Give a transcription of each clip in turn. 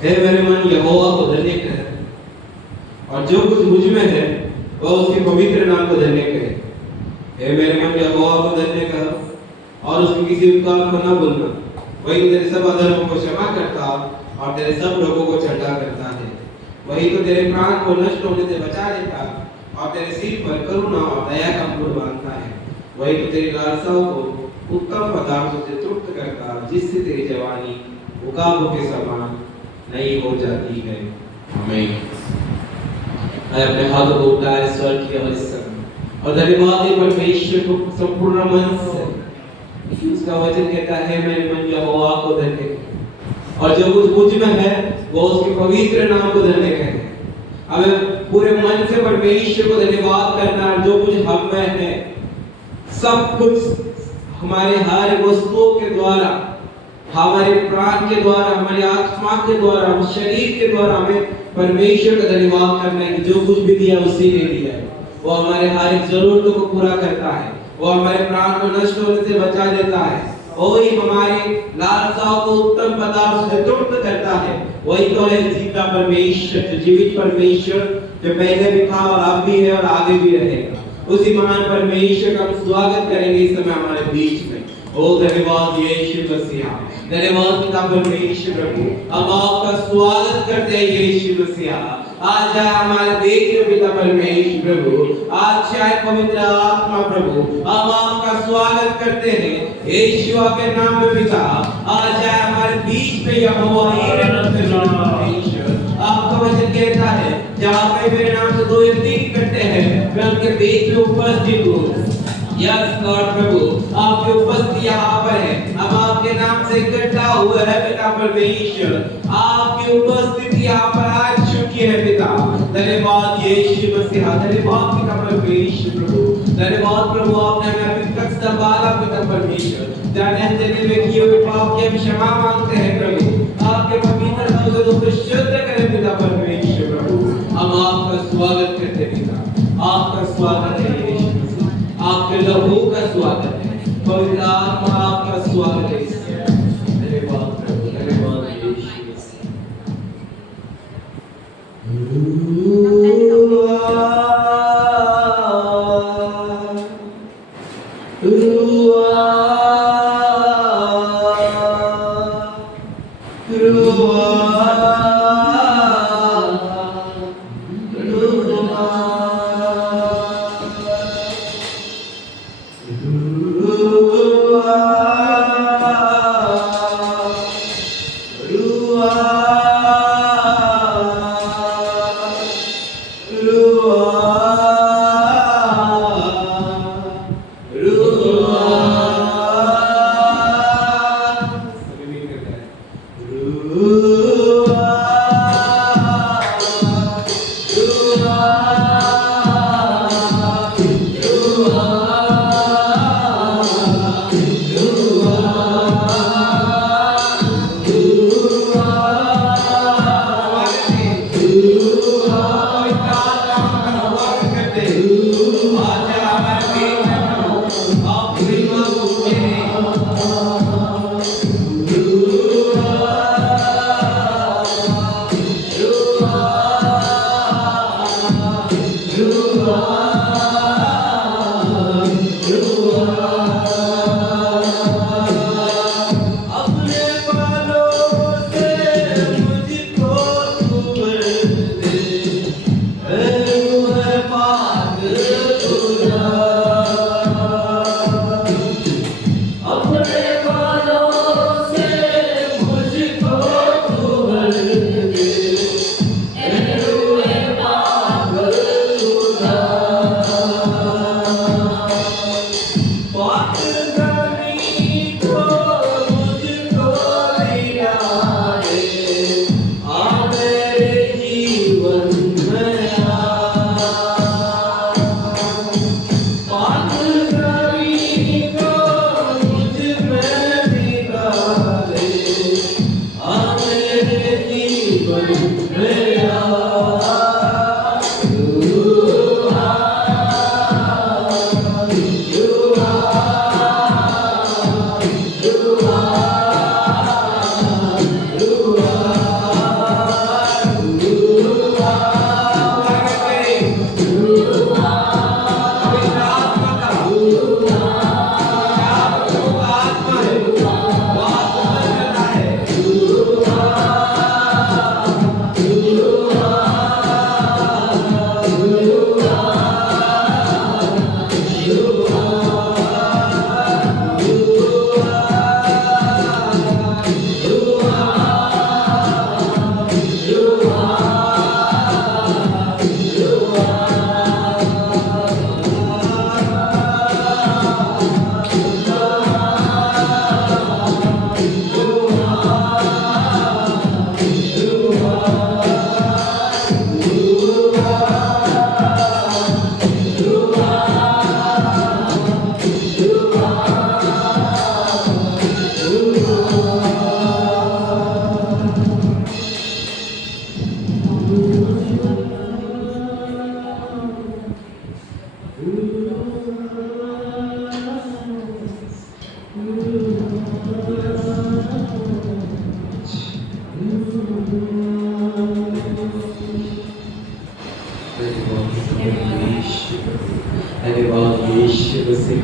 हे मेरे मन यहोवा को धन्य कह, और जो कुछ मुझ में है वह उसके पवित्र नाम को धन्य कहे। हे मेरे मन यहोवा को धन्य कह और उसके किसी उपकार को न भूलना। वही तेरे सब अधर्मों को क्षमा करता और तेरे सब रोगों को चंगा करता है। वही तो तेरे प्राण को नष्ट होने से बचा लेता और तेरे सिर पर करुणा और दया का मुकुट बांधता है। वही तो तेरी लालसाओं को उत्तम पदार्थों से तृप्त करता, जिससे तेरी जवानी उकाबों के समान नई हो जाती है। आमीन। अपने हाथों को उठाए स्वर्ग की आवाज़ से और धन्यवाद दे परमेश्वर को संपूर्ण मन से। उसका वचन कहता है मेरे मन यहोवा को धन्य कह और जो कुछ मुझ में है वो उसके पवित्र नाम को धन्य कहे। हमें पूरे मन से परमेश्वर को धन्यवाद करना, जो कुछ हम में है सब कुछ हमारे हर वस्तुओं के द्वारा, हमारे प्राण के द्वारा, हमारी आत्मा के द्वारा, हमारे शरीर के द्वारा हमें परमेश्वर का धन्यवाद करना है कि जो कुछ भी दिया उसी ने दिया है। वो हमारे हर एक जरूरतों को पूरा करता है, वो हमारे प्राण को नष्ट होने से बचा देता है, वही हमारी लालसाओं को उत्तम पदार्थों से तृप्त करता है। वही तो है जीवित परमेश्वर, जो जीवित परमेश्वर, जो पहले भी था और अब भी है और आगे भी रहेगा। उसी महान परमेश्वर का हम स्वागत करेंगे इस समय हमारे बीच में। ओ धन्यवाद यीशु मसीह, धन्यवाद पिता परमेश्वर प्रभु, हम आपका स्वागत करते हैं यीशु मसीह। आज आए हमारे देश में पिता परमेश्वर प्रभु, आज आए पवित्र आत्मा प्रभु, हम आपका स्वागत करते हैं यीशु के नाम में पिता। आज आए हमारे बीच में यहोवा परमेश्वर, आपका वचन कहता है जहाँ पे मेरे नाम से दो या तीन इकट्ठे हैं मैं उनके बीच में उपस्थित हूँ। यस लॉर्ड प्रभु, आपकी उपस्थिति यहाँ पर है। अब आपके नाम से इकट्ठा हुआ है पिता परमेश्वर, आपकी उपस्थिति यहाँ पर आ चुकी है पिता। धन्यवाद यीशु मसीह, धन्यवाद पिता परमेश्वर प्रभु, धन्यवाद प्रभु आपने हमें अभी तक संभाला पिता परमेश्वर। जाने अनजाने में किए हुए पाप की हम क्षमा मांगते हैं प्रभु, आपके पवित्र नाम से उसको शुद्ध करें पिता परमेश्वर प्रभु। हम आपका स्वागत करते हैं पिता, आपका स्वागत है यीशु, आपके लहू का स्वागत है, पवित्र आत्मा आपका स्वागत है। धन्यवाद प्रभु, धन्यवाद यीशु मसीह।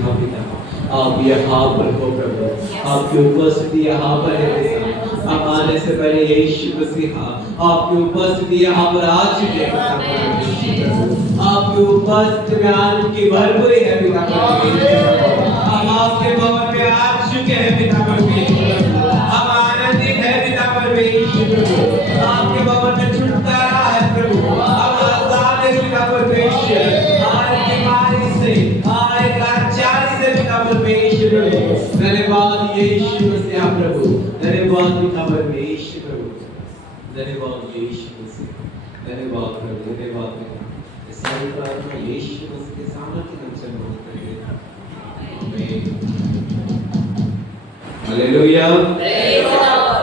हाँ पिता, आप यहाँ पर हो प्रभु, आपकी उपस्थिति यहाँ पर है पिता। हम आने से पहले यीशु मसीह आपकी उपस्थिति यहाँ पर आ चुके हैं पिता प्रभु। आपकी उपस्थिति में आनंद की भरपूरी है पिता प्रभु। हम आपके भवन में आ चुके हैं पिता प्रभु। हम आनंदित हैं पिता परमेश्वर। आपके भवन में छुटकारा है प्रभु। हम आजाद हैं पिता परमेश्वर। हर बीमारी से, हर लाचारी से पिता परमेश्वर। धन्यवाद यीशु मसीह प्रभु। धन्यवाद पिता परमेश्वर प्रभु। धन्यवाद यीशु मसीह। धन्यवाद प्रभु। धन्यवाद पिता। इस सारी प्रार्थना यीशु मसीह के सामर्थ्य नाम से मांगते हैं। Hallelujah.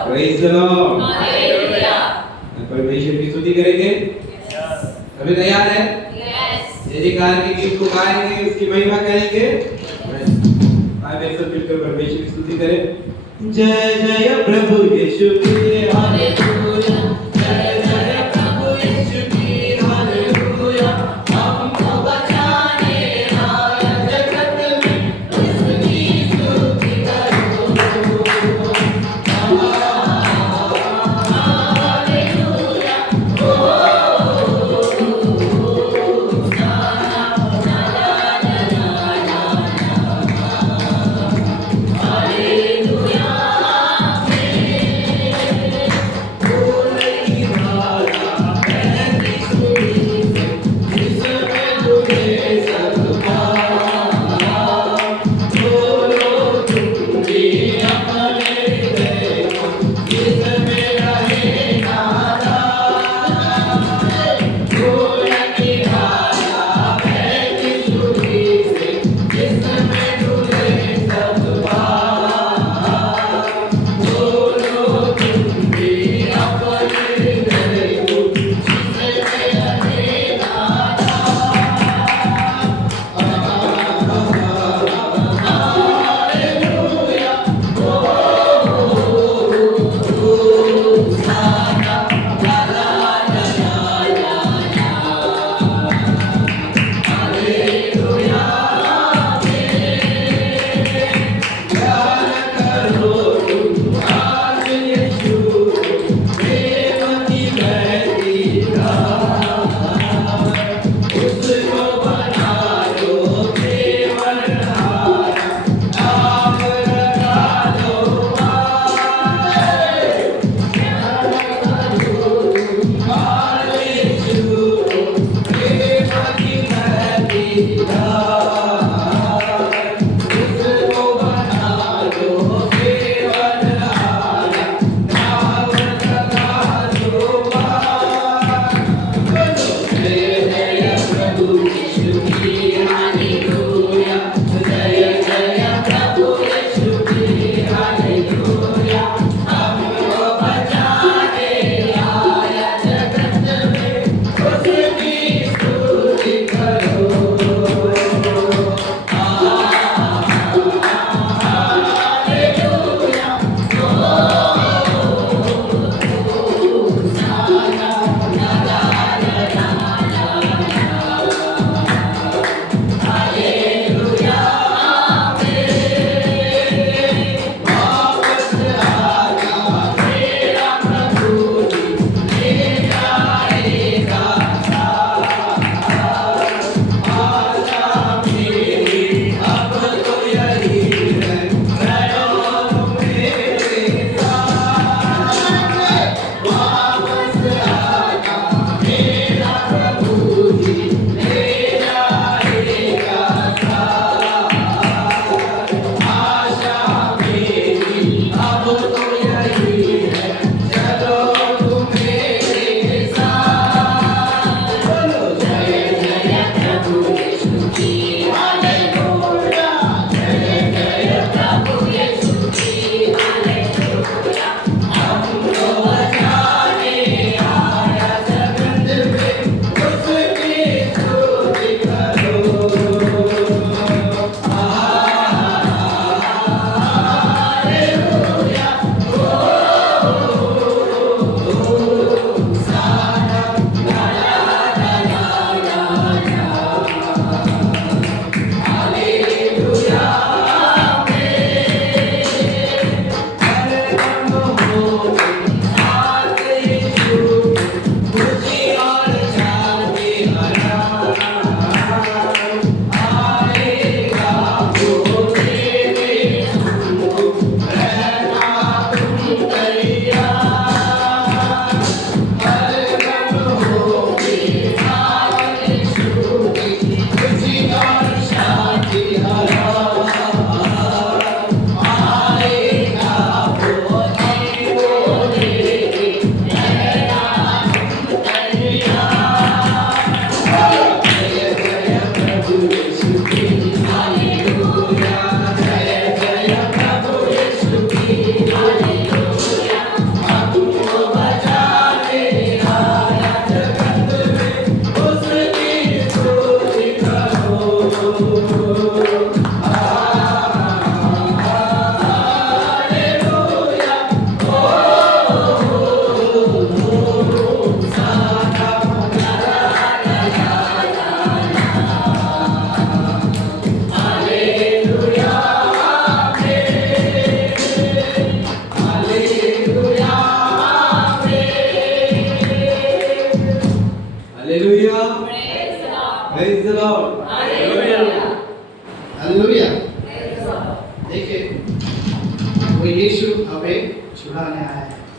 Praise the Lord. Hallelujah. परमेश्वर की स्तुति करेंगे। अभी तैयार है? यदि कार के गीत को गाएंगे, उसकी महिमा करेंगे। आइए सब मिलकर परमेश्वर की स्तुति करें। जय जय प्रभु यीशु की हालेलुया। जय जय प्रभु यीशु की हालेलुया। हमको बचाने वाला जगत में उसकी स्तुति करो।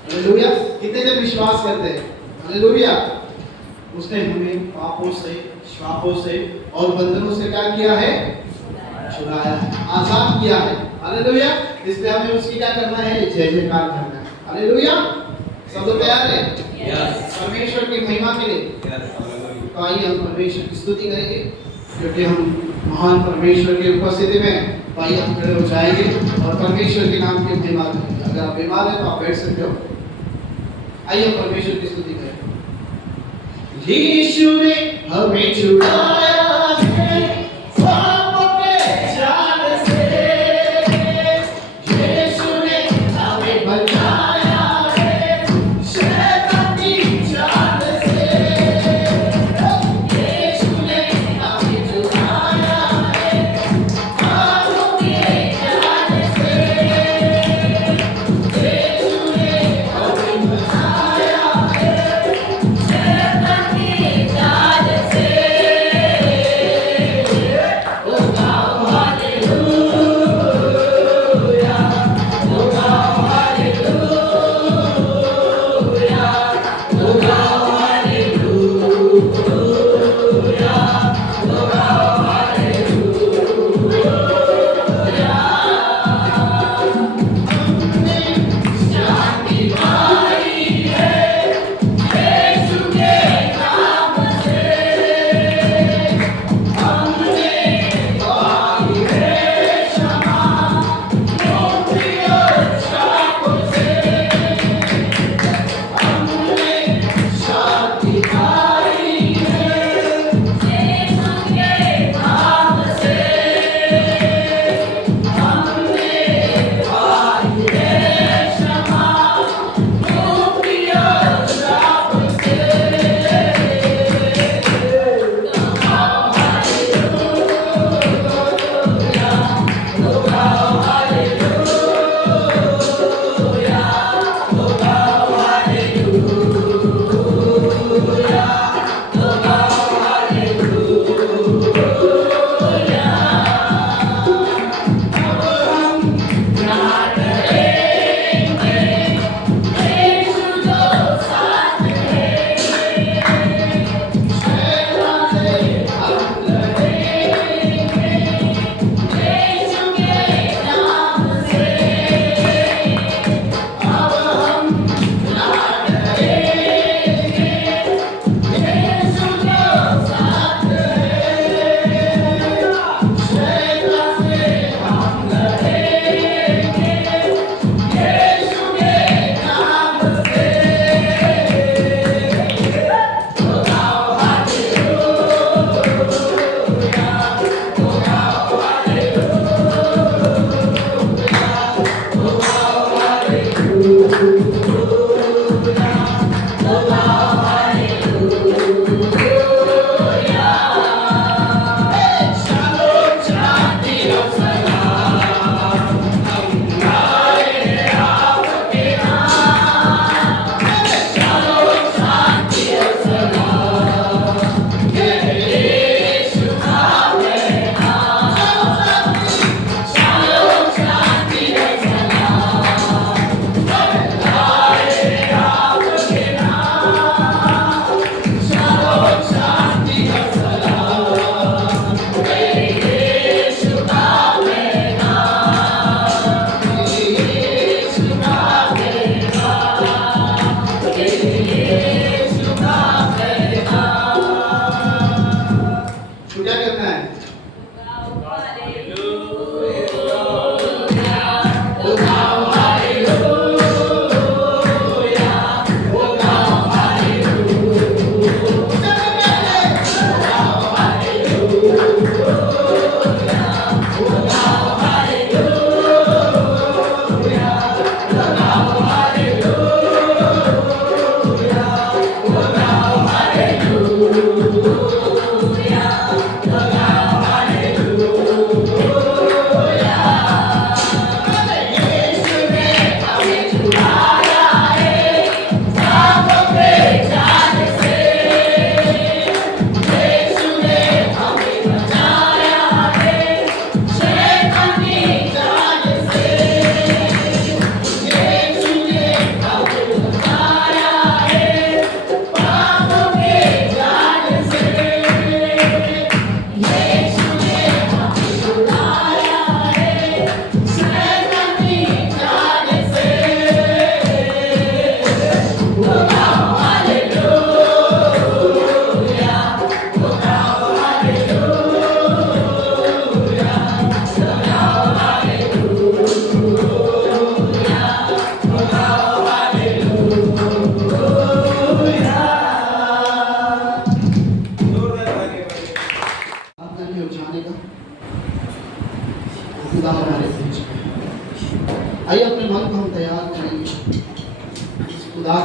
हालेलुया। कितने जन विश्वास करते हैं? हालेलुया। उसने हमें पापों से, श्रापों से और बंधनों से क्या किया है? छुड़ाया है, आजाद किया है। हालेलुया। इसलिए हमें उसकी क्या करना है? जय जयकार करना है। हालेलुया। सब लोग तैयार है? यस। परमेश्वर की महिमा के लिए तो आइए हम परमेश्वर की स्तुति करेंगे, क्योंकि हम महान परमेश्वर की उपस्थिति में आइए हम खड़े हो जाएंगे और परमेश्वर के नाम की महिमा करेंगे। अगर आप बीमार हैं तो आप बैठ सकते हो। आइए हम परमेश्वर की स्तुति करें। यीशु ने हमें छुड़ाया है पापों के जाल से, यीशु ने हमें बचाया है शैतान की जाल से, यीशु ने हमें छुड़ाया है पापों के जाल से, यीशु ने हमें बचाया है शैतान की जाल से।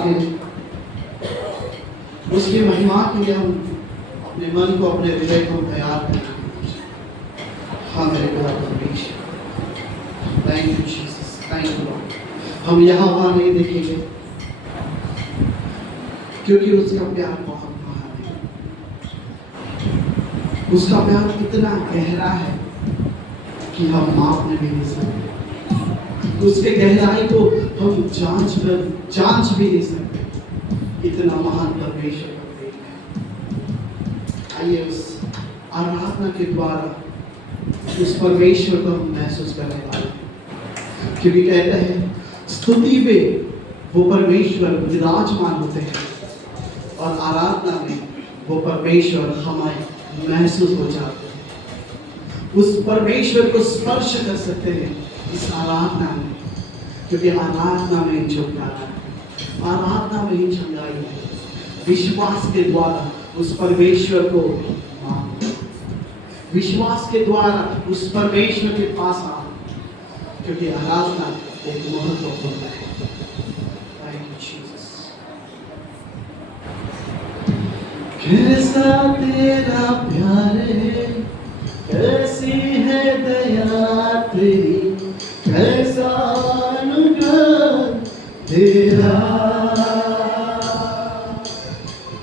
के लिए, उसकी महिमा के लिए हम अपने मन को, अपने हृदय को तैयार करें। हाँ मेरे पिता परमेश्वर, thank you Jesus, thank you Lord. हम यहाँ वहाँ नहीं देखेंगे क्योंकि उसका प्यार बहुत महान है। उसका प्यार इतना गहरा है कि हम माप नहीं दे सकते। उसके गहराई को हम जांच भी नहीं सकते। इतना महान परमेश्वर का प्रेम है। आइए उस आराधना के द्वारा उस परमेश्वर को हम महसूस करने वाले हैं, क्योंकि कहते हैं स्तुति में वो परमेश्वर विराजमान होते हैं और आराधना में वो परमेश्वर हमें महसूस हो जाते हैं। उस परमेश्वर को स्पर्श कर सकते हैं इस आराधना में, क्योंकि आराधना में जो प्यारा है, आराधना में ही चंगाई है। विश्वास के द्वारा उस परमेश्वर को मानो, विश्वास के द्वारा उस परमेश्वर के पास आओ, क्योंकि आराधना एक महत्वपूर्ण है। Thank you Jesus. कैसा तेरा प्यार है, कैसी है दया तेरी, कैसा अनुग्रह तेरा,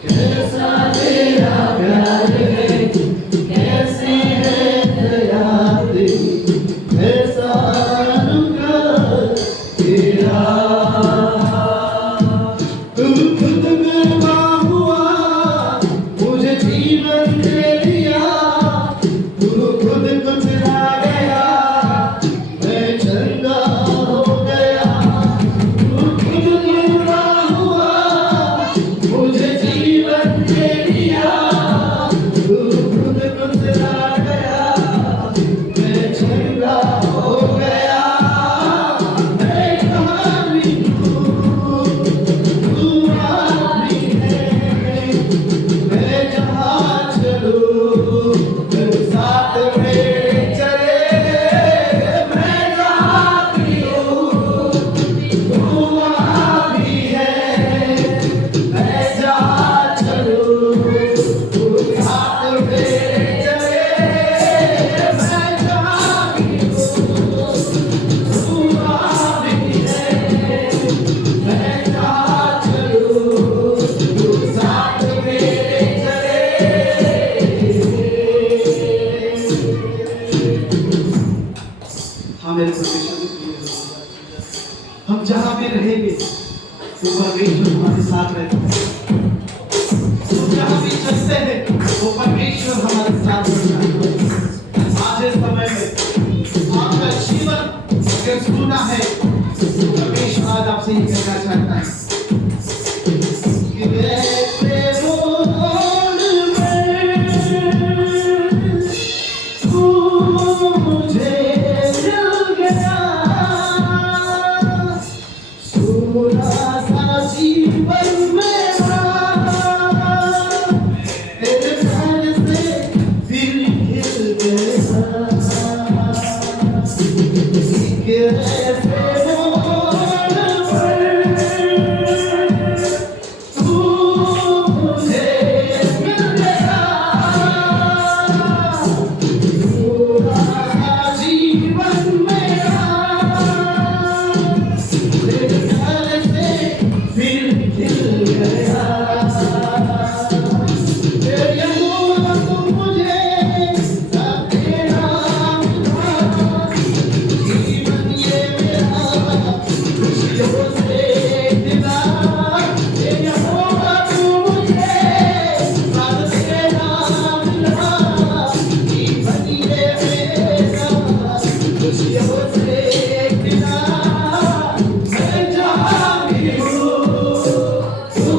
कैसा तेरा प्यार है, कैसी है दया तेरी, कैसा अनुग्रह तेरा। तू खुद में हुआ मुझे जीवन दे दिया, तू खुद कुचला गया, मैं चंगा हो गया। तू खुद बुरा हुआ मुझे जीवन दे दिया, तू खुद कुचला गया, मैं चंगा हो गया। मैं कहानी हूँ, तू आदमी है, मैं जहाँ चलूँ तेरे साथ मेरे चले। मैं जहाँ भी हूँ तू वहाँ भी है, मैं जहाँ चलूँ तू साथ मेरे चले। मैं जहाँ भी हूँ तू वहाँ भी है, मैं जहाँ चलूँ तू साथ मेरे चले। हाँ मेरे परमेश्वर के प्रिय लोग, हम जहाँ भी रहेंगे वो परमेश्वर हमारे साथ रहता है। हम जहाँ भी चलते हैं वो परमेश्वर हमारे साथ रहता है। आज इस समय में आपका जीवन अगर सुना है तो परमेश्वर आज आपसे ही कहना चाहता है कि वैसे बोल में तू मुझे मिल गया, सोना सा जीवन मेरा तेरे प्यार से फिर खिल गया। एक ऐसे मोड़ पर तू मुझे मिल गया, सोना सा जीवन मेरा तेरे प्यार से फिर खिल गया। तेरे मोहब्बत मुझे सब तेरा मिला, जीवन ये मेरा खुशियों से दिला। तेरे मोहब्बत मुझे सब तेरा मिला, जीवन ये मेरा खुशियों से दिला। मैं जहाँ भी हूँ तू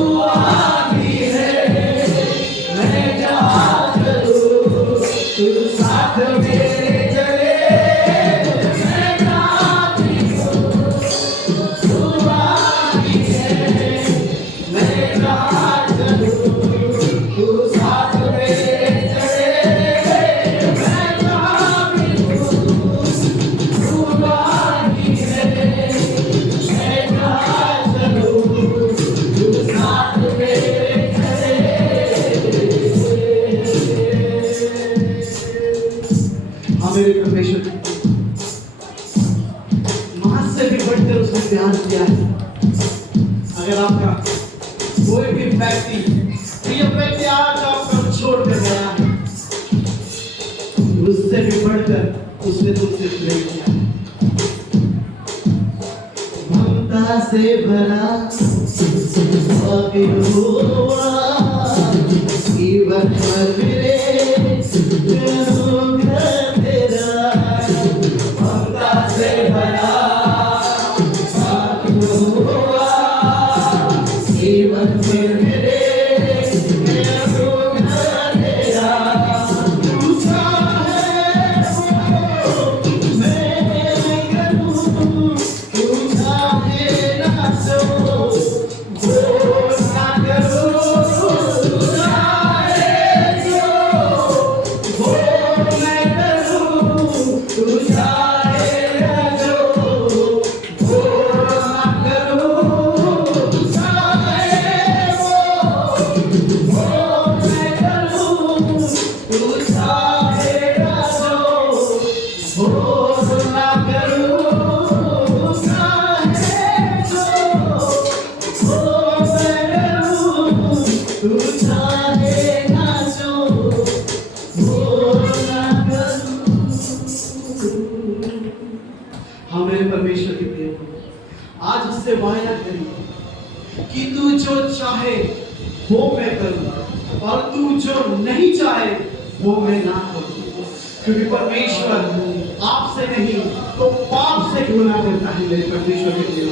अगर आपका कोई भी व्यक्ति प्रिय व्यक्ति आज आपको छोड़ कर गया है, उससे भी बढ़कर उसने तुमसे प्रेम किया है। ममता से भरा हुआ जीवन भर मेरे तेरा, ममता से भरा हुआ जीवन भर मेरे हमें परमेश्वर की प्रिय आज उससे वायदा करिए कि तू जो चाहे वो मैं करूं और तू जो नहीं चाहे वो मैं ना करूं, क्योंकि परमेश्वर आपसे नहीं तो पाप से गुनाह करता है। मेरे परमेश्वर के प्रिय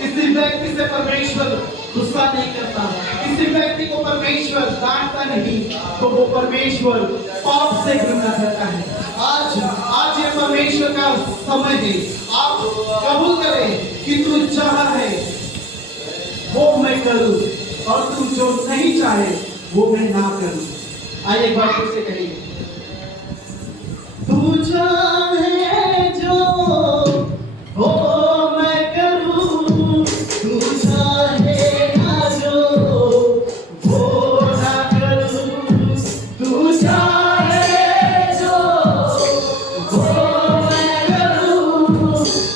किसी व्यक्ति से परमेश्वर गुस्सा नहीं करता, किसी व्यक्ति को परमेश्वर डांटता नहीं, तो वो परमेश्वर पाप से गुनाह करता है। आज ये परमेश्वर का समय है, आप कबूल करें कि तू चाह है वो मैं करूं और तू जो नहीं चाहे वो मैं ना करूं। आइए एक बार फिर से कहिए, तू चाहे जो वो मैं करूं, तू चाहे ना जो वो ना करूं, तू चाहे जो वो मैं करूं,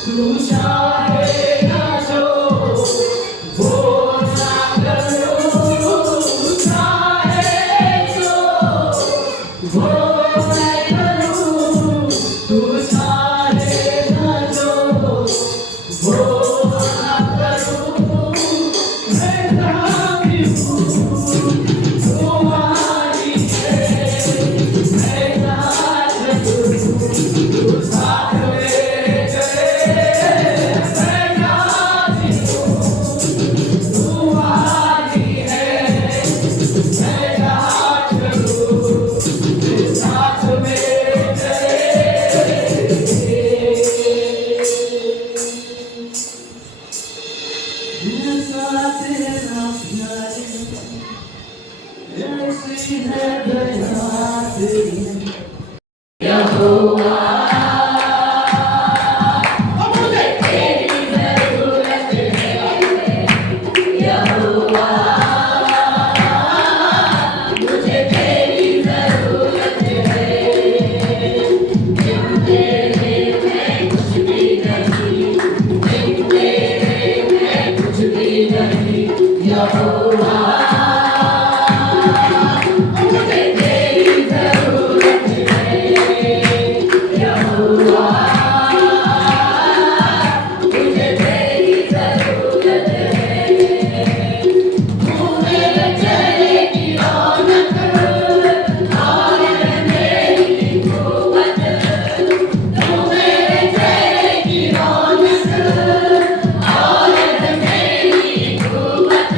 तू चाहे ना जो वो ना करूं, तू चाहे जो वो मैं करूं, तू चाहे ना जो वो ना करूं, मैं जहाँ भी हूँ तू वहाँ ही है, मैं जहाँ चलूँ तू साथ मेरे चले, मैं जहाँ भी हूँ तू वहाँ ही है, मैं जहाँ चलूँ तू साथ मेरे चले। मेरे साथ रहना प्यारे, ऐसी है दया तेरी यहोवा। मुझे तेरी ज़रूरत है यहोवा, मुझे तेरी ज़रूरत है, बिन तेरे मैं कुछ भी नहीं, बिन तेरे मैं कुछ भी नहीं यहोवा, मुझे तेरी ज़रूरत है यहोवा, मुझे तेरी ज़रूरत है। तू मेरे चेहरे की रौनक और मेरी कुव्वत, तू मेरे चेहरे की रौनक और मेरी कुव्वत,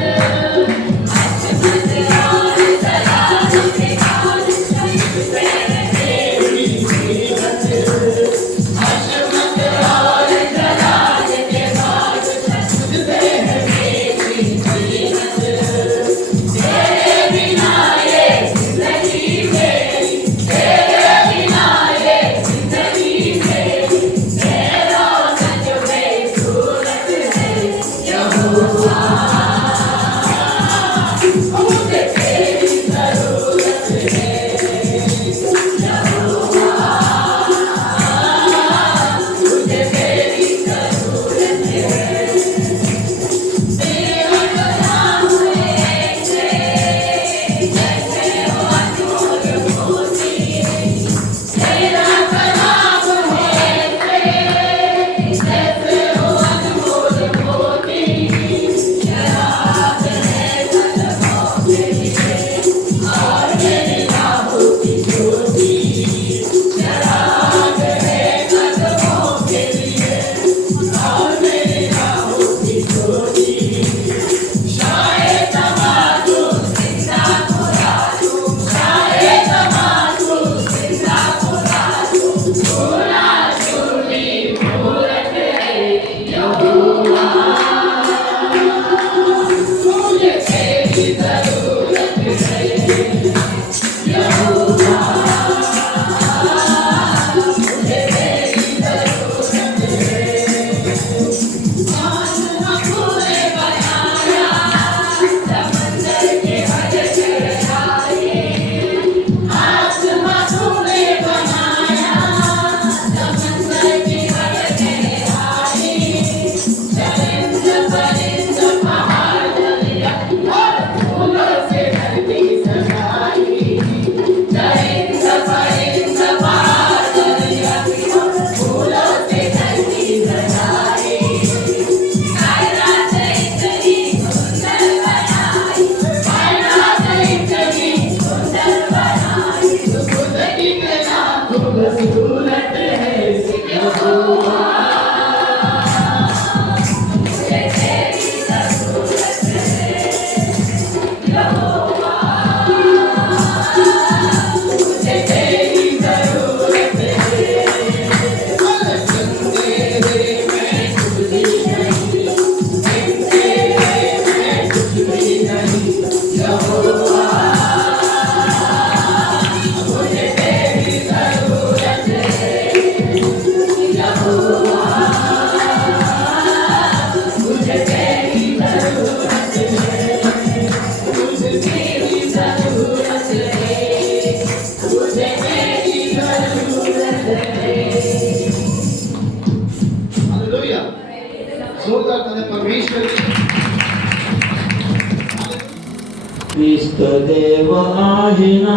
ख्रिस्त देव आहे ना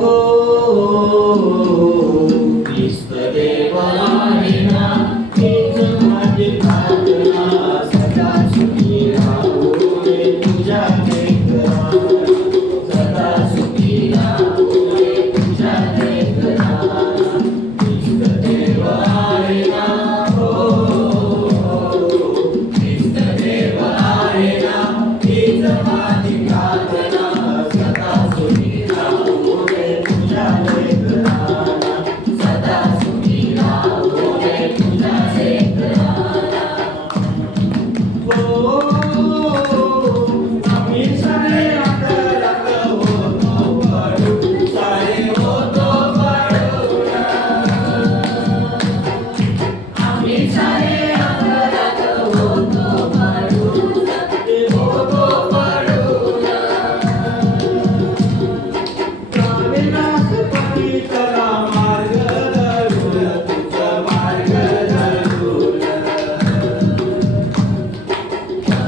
हो, ख्रिस्त देव आहे ना, हीच माझी प्रार्थना, सदा सुखी राहू दे तुझ्या लेकराला, सदा सुखी राहू दे तुझ्या लेकराला, ख्रिस्त देव आहे ना हो, ख्रिस्त देव आहे ना, हीच माझी प्रार्थना, सदा सुखी राहू दे तुझ्या लेकराला, सदा सुखी राहू दे तुझ्या लेकराला. हो, आम्ही सारे अंतरात होतो पडून, सारे होतो पडून, आम्ही सारे अंतरात होतो पडून, होतो पडून. प्राणनाथ पतितला मार्ग धरून, तुझा मार्ग धरून,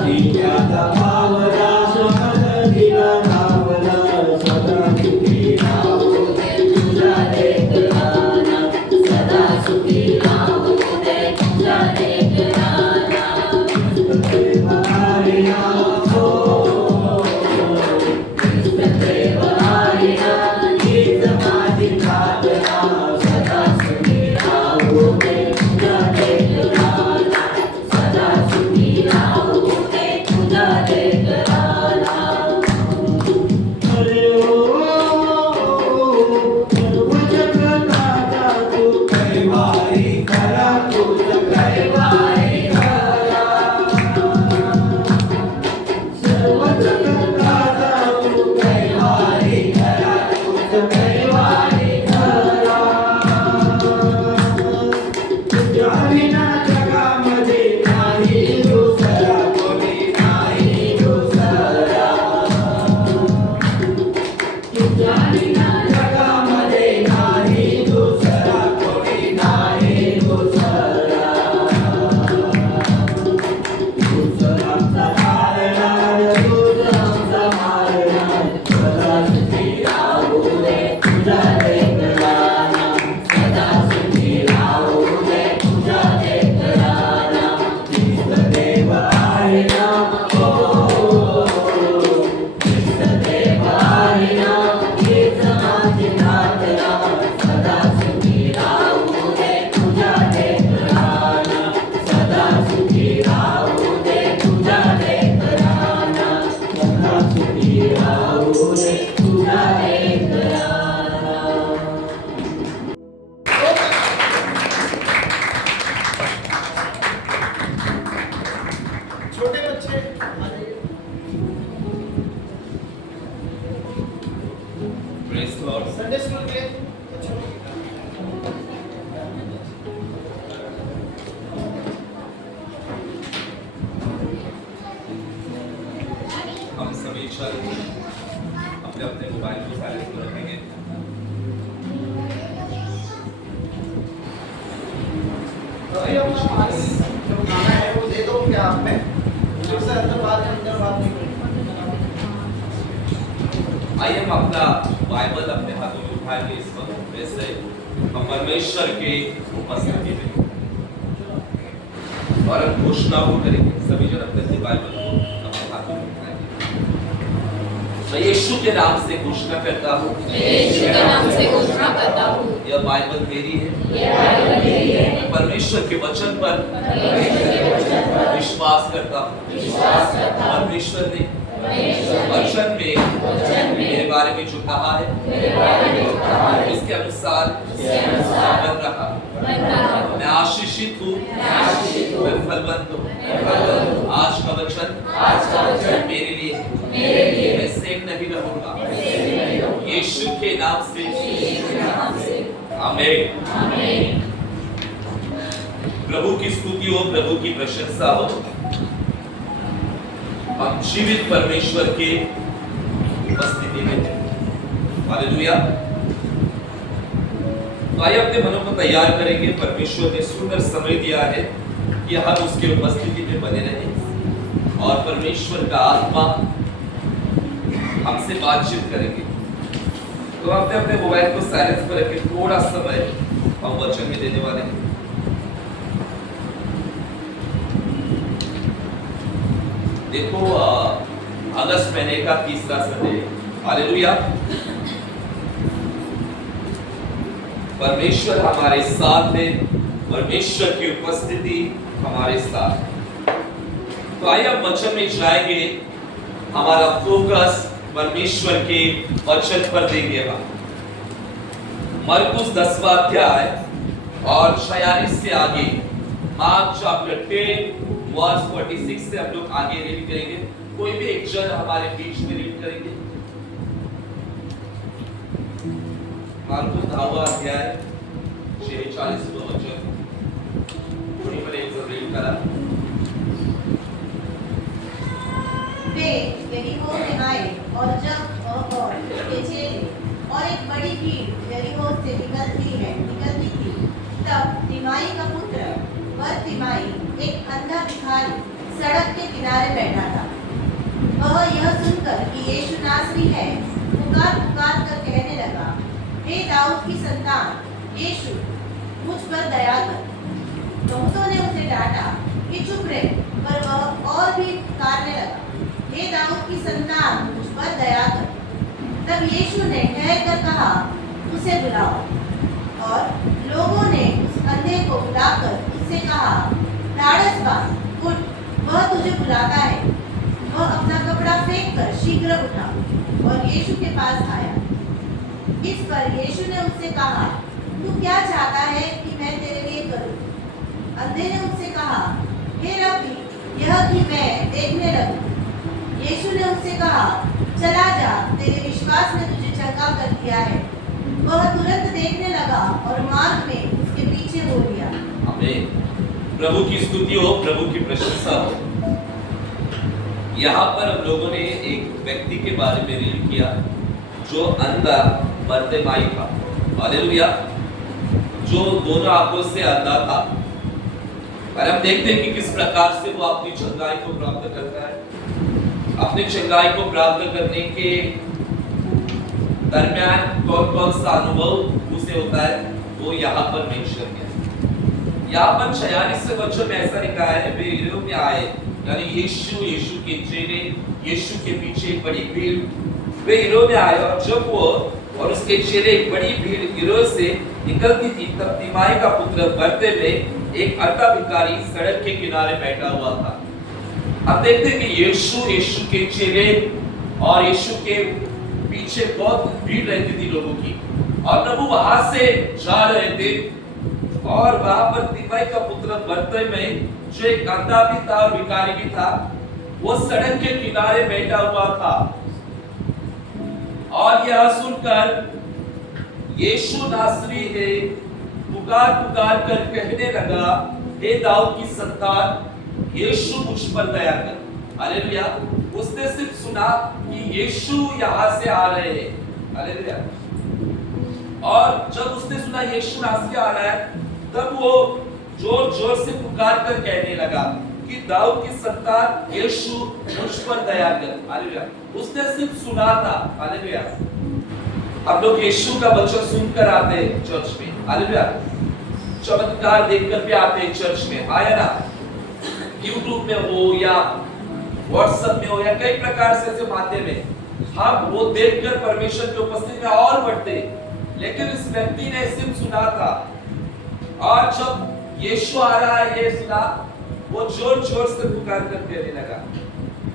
दिव्याचा पावला स्वमदतीला धावला, सदा सुखी राहू दे तुझ्या लेकराला, सदा सुखी राहू दे तुझ्या लेकराला. देव आहे ना हो, ख्रिस्त देव आहे ना, हीच माझी प्रार्थना, सदा सुखी राहू दे तुझ्या लेकराला, सदा सुखी राहू दे तुझ्या लेकराला. अरे सर्व जगताचा तू कैवारी खरा, तुझ कैवारी खरा, सर्व जगताचा तू कैवारी खरा, तुझ कैवारी खरा. तुझ्या विना जगामध्ये नाही दुसरा, कोणी नाही दुसरा, तुझ्या विना जगामध्ये नाही दुसरा, कोणी नाही दुसरा. तुझ आमचा मारणार, तुझ आमचा मारणार, सदा सुखी राहू दे तुझ्या लेकराला, सदा सुखी राहू दे तुझ्या लेकराला. ख्रिस्त देव आहे ना हो, ख्रिस्त देव आहे ना, हीच माझी प्रार्थना, सदा सुखी राहू दे तुझ्या लेकराला, सदा सुखी राहू दे तुझ्या लेकराला, सदा सुखी राहू दे तुझ्या लेकराला. छोटे बच्चे आ जाइए. Praise the Lord. Sunday school के बच्चों को हम सभी चल अपने अपने मोबाइल को साइलेंट पर रखेंगे. तो ये अपना पास जो खाना है वो दे दो क्या आप में, सबसे अंदर बात नहीं करेंगे. आइए हम अपना बाइबल अपने हाथों में उठाएंगे इस वक्त, वैसे हम परमेश्वर के उपस्थिति में और हम घोषणा को करेंगे. सभी जन अपने बाइबल को अपने हाथों में उठाएंगे. मैं यीशु के नाम से घोषणा करता हूँ, यीशु के नाम से घोषणा करता हूँ, यह बाइबल मेरी है. यह बाइबल मेरी है. मैं परमेश्वर के वचन पर परमेश्वर के वचन पर विश्वास करता हूँ. विश्वास करता हूँ. परमेश्वर ने परमेश्वर ने वचन में वचन में मेरे बारे में जो कहा है, मेरे बारे में कहा है, इसके अनुसार इसके अनुसार बन रहा. बन रहा हूँ. मैं आशीषित हूँ, मैं आशीषित हूँ. मैं फलवंत हूँ. मैं फलवंत हूँ. आज का वचन आज का वचन मेरे लिए है. मेरे लिए मैं सेम नहीं रहूंगा. मैं सेम नहीं रहूंगा. यीशु के नाम से यीशु के नाम से आमीन. आमीन. प्रभु की स्तुति हो, प्रभु की प्रशंसा हो. हम जीवित परमेश्वर के उपस्थिति में हैं. हालेलुया. तो आइए अपने मनों को तैयार करेंगे. परमेश्वर ने सुंदर समय दिया है कि हम उसके उपस्थिति में बने रहें और परमेश्वर का आत्मा हमसे बातचीत करेंगे। तो अपने अपने मोबाइल को साइलेंस पर रखें, थोड़ा समय हम वचन में देने वाले हैं। देखो अगस्त महीने का तीसरा संडे, हालेलुया। परमेश्वर हमारे साथ है, परमेश्वर की उपस्थिति हमारे साथ। तो आइए हम वचन में जाएंगे, हमारा फोकस परमेश्वर के वचन पर देंगे। मरकुस 10वां अध्याय और 46 से आगे, मार्क चैप्टर 10 वर्स 46 से हम लोग आगे रीड करेंगे। कोई भी एक जन हमारे बीच में रीड करेंगे। मरकुस 10वां अध्याय 46वां वचन, कोई पर एक जन रीड करा। वे यरीहो में आए और जब और उसके चेले और एक बड़ी भीड़ यरीहो से निकलती थी, तब तिमाई का पुत्र बरतिमाई, एक अंधा भिखारी, सड़क के किनारे बैठा था। वह यह सुनकर कि यीशु नासरी है, पुकार पुकार कर कहने लगा, हे दाऊद की संतान यीशु, मुझ पर दया कर। बहुतों ने उसे डांटा कि चुप रहे, पर वह और भी पुकारने लगा, हे दाऊद की संतान मुझ पर दया कर। तब यीशु ने ठहर कर कहा, उसे बुलाओ। और लोगों ने उस अंधे को बुलाकर उससे कहा, ढाढ़स बांध, उठ, वह तुझे बुलाता है। वह अपना कपड़ा फेंक कर शीघ्र उठा और यीशु के पास आया। इस पर यीशु ने उससे कहा, तू क्या चाहता है कि मैं तेरे लिए करूं? अंधे ने उससे कहा, हे रब्बी, यह कि मैं देखने लगूं। यीशु ने उससे कहा, चला जा, तेरे विश्वास ने तुझे चंगा कर दिया है। वह तुरंत देखने लगा और मार्ग में उसके पीछे हो लिया। आमीन। प्रभु की स्तुति हो, प्रभु की प्रशंसा हो। यहाँ पर हम लोगों ने एक व्यक्ति के बारे में रीड किया जो अंधा बरतिमाई था, हालेलुया, जो दोनों आंखों से अंधा था। और हम देखते हैं कि किस प्रकार से वो अपनी चंगाई को प्राप्त करता है। अपनी चंगाई को प्राप्त करने के दरमियान कौन कौन सा अनुभव उसे होता है, वो यहाँ पर मेंशन है। यहाँ पर 46 वचन में ऐसा लिखा है, वे यरीहो में आए, यानी यीशु के चेले, यीशु के पीछे बड़ी भीड़, वे यरीहो में आए और जब वो और उसके चेले एक बड़ी भीड़ यरीहो से निकलती थी, तब तिमाई का पुत्र बरतिमाई, एक अंधा भिखारी, सड़क के किनारे बैठा हुआ था। अब देखते हैं कि यीशु के चेले और यीशु के पीछे बहुत भीड़ रहती थी लोगों की, और प्रभु वहां से जा रहे थे। और वहां पर तिमाई का पुत्र बरतिमाई, जो एक अंधा भी था और भिखारी भी था, वो सड़क के किनारे बैठा हुआ था। और यह सुनकर यीशु नासरी है, पुकार पुकार कर कहने लगा, हे दाऊद की संतान यीशु मुझ पर दया कर। हालेलुया। उसने सिर्फ सुना कि यीशु यहाँ से आ रहे हैं, हालेलुया, और जब उसने सुना यीशु नासरी आ रहा है, तब वो जोर जोर से पुकार कर कहने लगा कि दाऊद की संतान यीशु मुझ पर दया कर। हालेलुया। उसने सिर्फ सुना था, हालेलुया। हम लोग यीशु का वचन सुनकर आते हैं चर्च में, हालेलुया, चमत्कार देखकर भी आते हैं चर्च में, आया ना, यूट्यूब में हो या व्हाट्सएप में हो या कई प्रकार से ऐसे माध्यम है, हम वो देखकर परमेश्वर की उपस्थिति में और बढ़ते। लेकिन इस व्यक्ति ने सिर्फ सुना था, और जब यीशु आ रहा है ये सुना, वो जोर जोर से पुकार कर कहने लगा।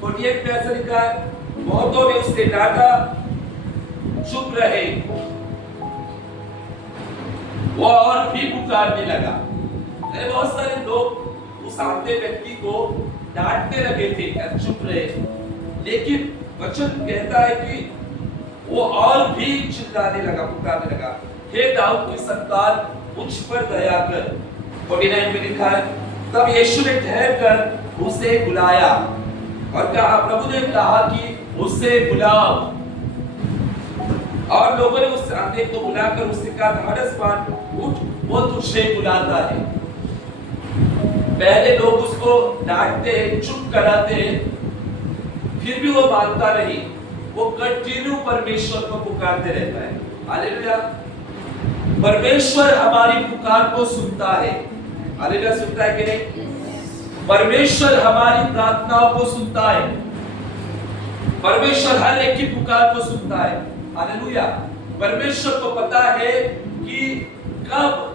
48 में ऐसा लिखा है, बहुतों ने उससे डांटा, चुप रहे, वो और भी पुकारने लगा। बहुत सारे लोग उस अंधे व्यक्ति को डांटने लगे थे, चुप रहे, लेकिन वचन कहता है कि वो और भी चिल्लाने लगा, पुकारने लगा, हे दाऊद की संतान मुझ पर दया कर। 49 में लिखा है, तब यीशु ने ठहर कर उसे बुलाया और कहा, प्रभु ने कहा कि उसे बुलाओ। और लोगों ने उस अंधे को बुलाकर उससे कहा, ढाढ़स बांध, उठ, वो तुझे बुलाता है। पहले लोग उसको डांटते, चुप कराते, फिर भी वो मानता नहीं। वो कंटिन्यू परमेश्वर को पुकारते रहता है। हालेलुया। परमेश्वर हमारी पुकार को सुनता है। हालेलुया। सुनता है कि नहीं? परमेश्वर हमारी प्रार्थनाओं को सुनता है। परमेश्वर हर एक की पुकार को सुनता है। हालेलुया। परमेश्वर को पता है कि कब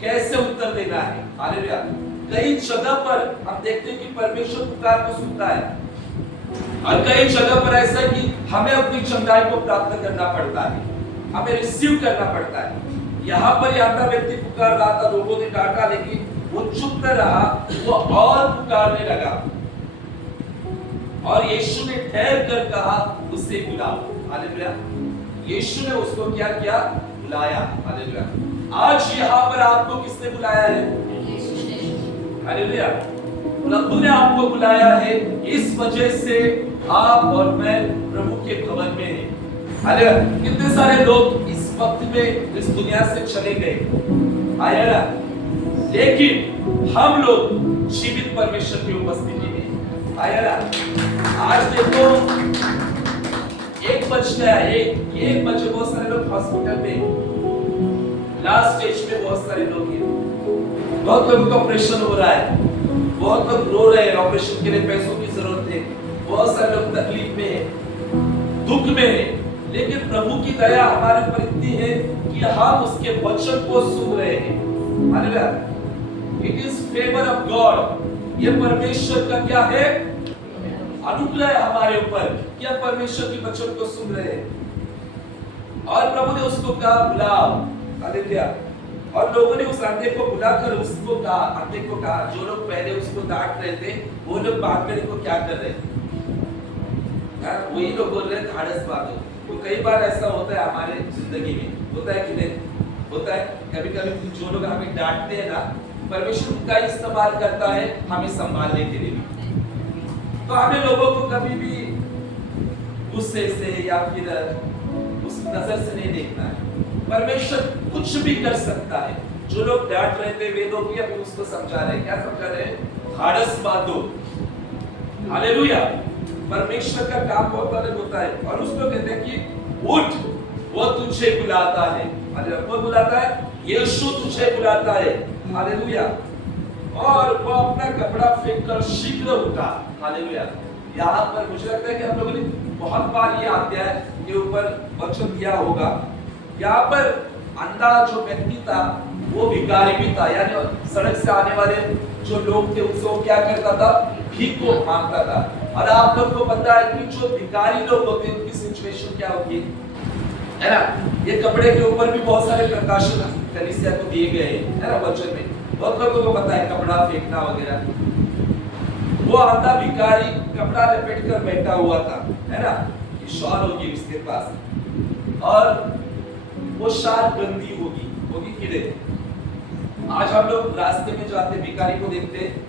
कैसे उत्तर देना है। हालेलुया। कई जगह पर हम देखते हैं कि परमेश्वर पुकार को सुनता है, और कई जगह पर ऐसा है कि हमें अपनी क्षमताएं को प्राप्त करना पड़ता है, हमें रिसीव करना पड़ता है। यहाँ पर यह व्यक्ति पुकार रहा था, लोगों ने डांटा, लेकिन वो चुप न रहा, वो और पुकारने लगा, और यीशु ने ठहर कर कहा, उसे बुलाओ। हालेलुया। यीशु ने उसको क्या किया? बुलाया। हालेलुया। आज यहाँ पर आपको किसने बुलाया है? हालेलुया। प्रभु ने आपको बुलाया है, इस वजह से आप और मैं प्रभु के भवन में हैं। हालेलुया। कितने सारे लोग इस वक्त में इस दुनिया से चले गए, आया ना, लेकिन हम लोग जीवित परमेश्वर की उपस्थिति में, आया ना। आज देखो 1 बज गया, 1 बजे बहुत सारे लोग हॉस्पिटल में, लास्ट स्टेज में बहुत सारे लोग हैं, बहुत लोगों का ऑपरेशन हो रहा है, बहुत लोग रो रहे हैं, ऑपरेशन के लिए पैसों की जरूरत है, बहुत सारे लोग तकलीफ में हैं, दुख में हैं, लेकिन प्रभु की दया हमारे ऊपर इतनी है कि हम उसके वचन को सुन रहे हैं। Hallelujah. It is favour of God. ये परमेश्वर का क्या है? अनुग्रह है हमारे ऊपर, क्या परमेश्वर की वचन को सुन रहे हैं। और प्रभु ने उसको कहा, बुलाओ। हालेलुया। और लोगों ने उस अंधे को बुलाकर उसको कहा, अंधे को कहा, जो लोग पहले उसको डांट रहे थे, वो लोग बात करने को क्या कर रहे थे? वही लोग बोल रहे धाड़स बांधो। तो कई बार ऐसा होता है हमारे जिंदगी में, होता है कि नहीं होता है? कभी कभी जो लोग हमें डांटते हैं ना, परमेश्वर उनका इस्तेमाल करता है हमें संभालने के लिए। तो हमें लोगों को कभी भी गुस्से से या फिर उस नजर से नहीं देखना है। परमेश्वर कुछ भी कर सकता है। जो लोग डांट रहे थे, वे लोग भी अभी उसको समझा रहे हैं। क्या समझा रहे हैं? धाड़स बांधो। हालेलुया। परमेश्वर का काम बहुत अलग होता है, और उसको कहते हैं कि उठ, वो तुझे बुलाता है। हालेलुया। वो बुलाता है, यीशु तुझे बुलाता है। हालेलुया। और वो अपना कपड़ा फेंककर शीघ्र उठा। हालेलुया। यहाँ पर मुझे लगता है कि हम लोगों ने बहुत बार ये अध्याय के ऊपर वचन दिया होगा। यहाँ पर अंधा जो व्यक्ति था, वो भिखारी भी था, यानी सड़क से आने वाले जो लोग थे उसको क्या करता था? भीख को मांगता था। और आप लोग को पता है कि जो भिखारी लोग होते हैं उनकी सिचुएशन क्या होती है ना? ये कपड़े के ऊपर भी बहुत सारे प्रकाशन कलीसिया को दिए गए हैं, है ना, वचन में। बहुत लोगों को पता है कपड़ा फेंकना वगैरह। वो अंधा भिखारी कपड़ा लपेट कर बैठा हुआ था, है ना, शॉल होगी उसके पास, और वो शाल गंदी होगी कि नहीं? आज हम लोग रास्ते में जाते भिखारी को देखते हैं,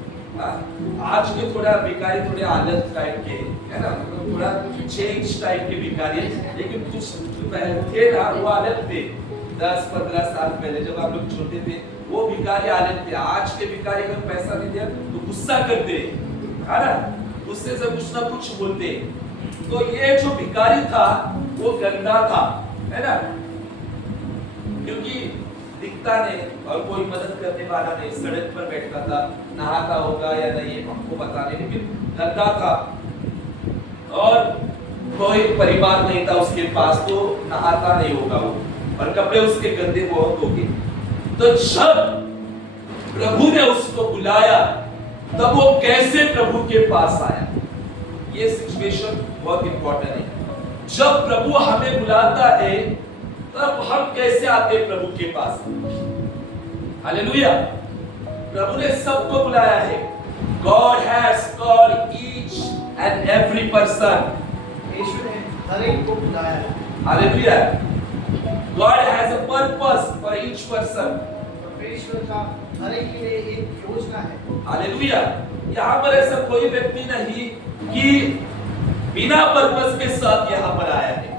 आज के थोड़ा भिखारी थोड़े आलस टाइप के, है ना, मतलब थोड़ा चेंज टाइप के भिखारी, लेकिन कुछ थे ना, वो अलग थे। 10-15 साल पहले जब हम लोग छोटे थे, वो भिखारी अलग थे। आज के भिखारी अगर पैसा नहीं दिया तो गुस्सा करते, है ना, गुस्से से कुछ ना कुछ बोलते। तो ये जो भिखारी था वो गंदा था, है ना, क्योंकि दिखता नहीं और कोई मदद करने वाला नहीं, सड़क पर बैठता था, नहाता होगा या नहीं हमको पता नहीं, लेकिन गंदा था, और कोई परिवार नहीं था उसके पास, तो नहाता नहीं होगा वो, और कपड़े उसके गंदे बहुत होंगे। तो जब प्रभु ने उसको बुलाया, तब वो कैसे प्रभु के पास आया? ये सिचुएशन बहुत इंपॉर्टेंट है। जब प्रभु हमें बुलाता है, तब हम कैसे आते हैं प्रभु के पास? हालेलुया। प्रभु ने सबको बुलाया है। God has called each and every person. यीशु ने हर एक को बुलाया है। Hallelujah. God has a purpose for each person. परमेश्वर का हर एक के लिए एक योजना है। हालेलुया। यहाँ पर ऐसा कोई व्यक्ति नहीं कि बिना पर्पस के साथ यहाँ पर आया है,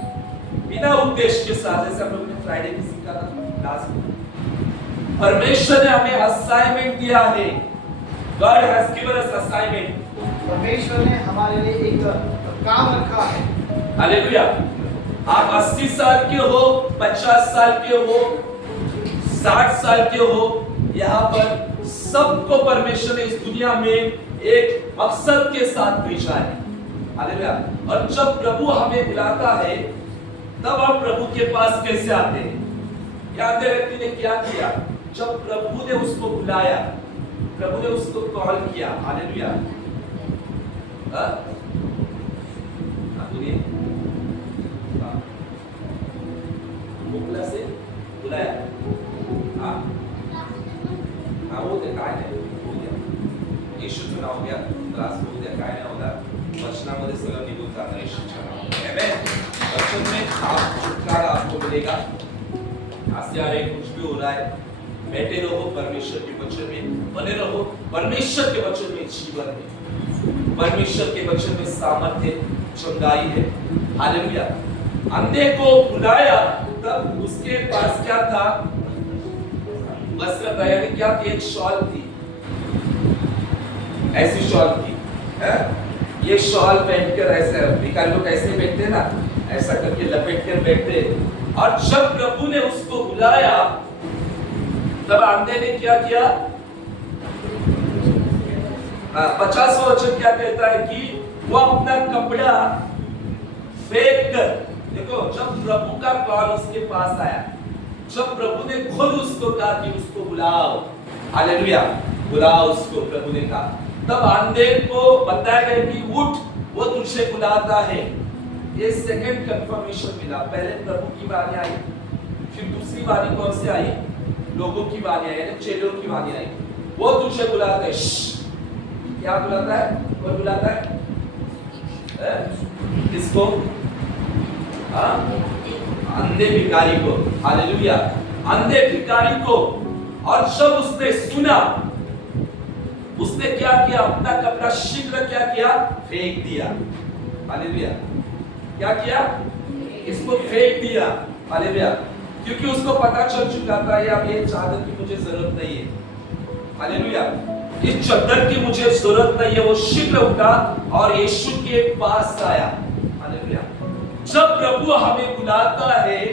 बिना उद्देश्य के साथ, जैसे हम लोगों ने फ्राइडे में सीखा था क्लास में। परमेश्वर ने हमें असाइनमेंट दिया है। God has given us assignment. परमेश्वर ने हमारे लिए एक काम रखा है। हालेलुया। आप 80 साल के हो, 50 साल के हो, 60 साल के हो, यहाँ पर सबको परमेश्वर ने इस दुनिया में एक मकसद के साथ भेजा है। हालेलुया। और जब प्रभु हमें बुलाता है तब हम प्रभु के पास कैसे आते हैं? याद है व्यक्ति ने क्या किया? जब प्रभु ने उसको बुलाया, प्रभु ने उसको कॉल किया। हालेलुया। मोकला से बुलाया। वो काय नाही उद्या येशूचं नाव घ्या, त्रास होऊ द्या, काय नाही होणार, वचनामध्ये सगळं निघून जाणार येशूच्या नावाने। आमेन। वचन में आप छुटकारा आपको मिलेगा। आसियारे कुछ भी हो रहा है, बैठे रहो परमेश्वर के वचन में, बने रहो परमेश्वर के वचन में। जीवन है, परमेश्वर के वचन में सामर्थ्य, चंगाई है। हालेलुया। अंधे को बुलाया तब उसके पास क्या था? वस्त्र था, यानी क्या थी? एक शॉल थी, ऐसी शॉल थी। ये शॉल पहनकर ऐसे भिखारी लोग ऐसे बैठते ना, ऐसा करके लपेट कर बैठते। और जब प्रभु ने उसको बुलाया तब अंधे ने क्या किया? 50वां वचन क्या कहता है कि वो अपना कपड़ा फेंक कर, देखो जब प्रभु का कॉल उसके पास आया, जब प्रभु ने खुद उसको कहा कि उसको बुलाओ, हालेलुया, बुलाओ उसको, प्रभु ने कहा, तब अंधे को बताया गया कि उठ, वो तुझे बुलाता है। ये सेकंड कंफर्मेशन मिला। पहले प्रभु की वाणी आई, फिर दूसरी वाणी कौन सी आई? लोगों की वाणी आई, चेलों की वाणी आई। वो तुझे बुलाता है। क्या बुलाता है? कौन बुलाता है? किसको? अंधे भिखारी को। हालेलुया। अंधे भिखारी को। और जब उसने सुना, उसने क्या किया? अपना कपड़ा शीघ्र क्या किया? फेंक दिया। हालेलुया। क्या किया? इसको फेंक दिया। हालेलुया। क्योंकि उसको पता चल चुका था अब ये चादर की मुझे जरूरत नहीं है। हालेलुया। इस चादर की मुझे जरूरत नहीं है। वो शीघ्र उठा और यीशु के पास आया। हालेलुया। जब प्रभु हमें बुलाता है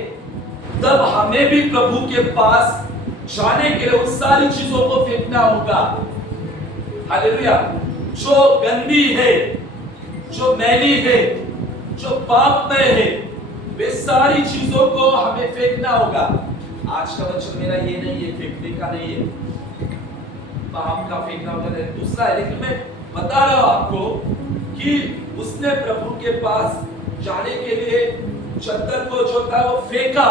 तब हमें भी प्रभु के पास जाने के लिए उन सारी चीजों को फेंकना होगा। हालेलुया। जो गंदी है, जो मैली है, जो पाप में है, वे सारी चीजों को हमें फेंकना होगा। आज का वचन मेरा ये नहीं है, फेंकने का नहीं है, पाप का फेंकना होगा, दूसरा है। लेकिन मैं बता रहा हूं आपको कि उसने प्रभु के पास जाने के लिए चादर को जो था वो फेंका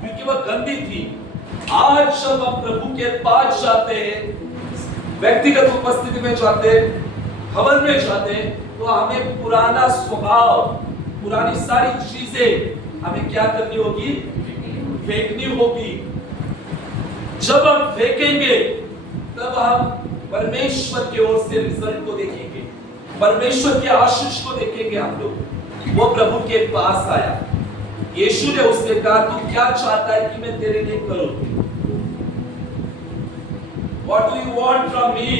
क्योंकि वह गंदी थी। आज जब हम प्रभु के पास जाते हैं, व्यक्तिगत उपस्थिति में जाते, भवन में जाते, तो हमें पुराना स्वभाव, पुरानी सारी चीजें हमें क्या करनी होगी? फेंकनी होगी। जब हम फेंकेंगे तब हम परमेश्वर की ओर से रिजल्ट को देखेंगे, परमेश्वर के आशीष को देखेंगे। हम लोग, वो प्रभु के पास आया, यीशु ने उससे कहा तू क्या चाहता है कि मैं तेरे लिए करूं? What do you want from me?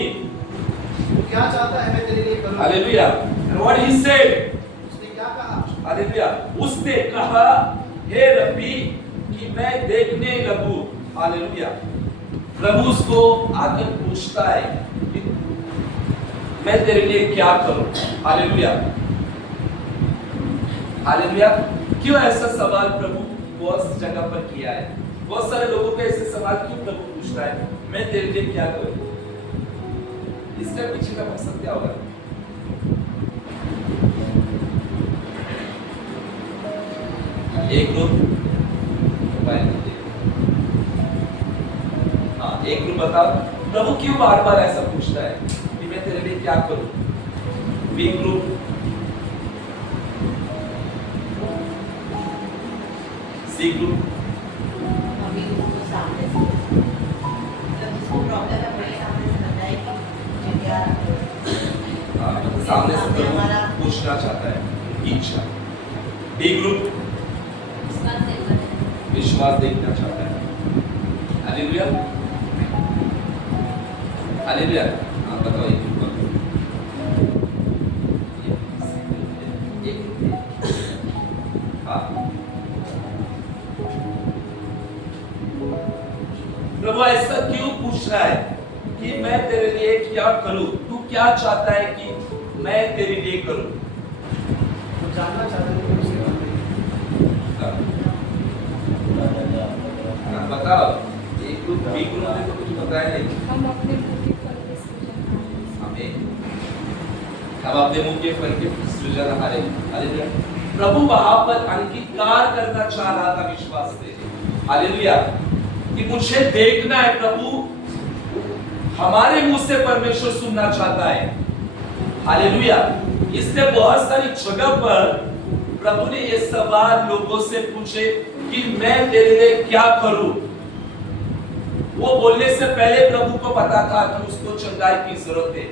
वो क्या चाहता है मैं तेरे लिए करूं? Hallelujah. And what he said? उसने क्या कहा? हालेलुया। उसने कहा हे रब्बी कि मैं देखने लगूं। हालेलुया। प्रभु उसको आकर पूछता है कि मैं तेरे लिए क्या करूं? हालेलुया। हालेलुया। क्यों ऐसा सवाल प्रभु बहुत जगह पर किया है? बहुत सारे लोगों को ऐसे सवाल क्यों प्रभु पूछता है, मैं तेरे लिए क्या करूं? इसका पीछे का मकसद क्या होगा? एक ग्रुप एक ग्रुप बताओ प्रभु क्यों बार बार ऐसा पूछता है कि मैं तेरे लिए क्या करूं? बी ग्रुप, सी ग्रुप, अभी उसको सामने से, जब जिसको प्रॉब्लम है वही सामने से बताए कि मुझे क्या सामने से प्रभु पूछना चाहता है इच्छा। डी ग्रुप विश्वास देखना चाहता है। हालेलुया। हालेलुया। आप बताओ एक ग्रुप प्रभु ऐसा क्यों पूछ रहा है कि मैं तेरे लिए क्या करूं, तू क्या चाहता है कि मैं तेरे लिए करूं? वो जानना चाहते हैं कि उसके बारे में। बताओ, एक ग्रुप बी ग्रुप ने तो कुछ बताया नहीं। हम अपने मुंह के फल के सृजनहार हमें हम अपने मुंह के फल के सृजनहार हैं। हालेलुया। प्रभु वहां पर अंगीकार करना चाह रहा था विश्वास से। हालेलुया। कि मुझे देखना है प्रभु, हमारे मुंह से परमेश्वर सुनना चाहता है। हालेलुया। इसलिए बहुत सारी जगह पर प्रभु ने ये सवाल लोगों से पूछे कि मैं तेरे लिए क्या करूं। वो बोलने से पहले प्रभु को पता था कि उसको चंगाई की जरूरत है।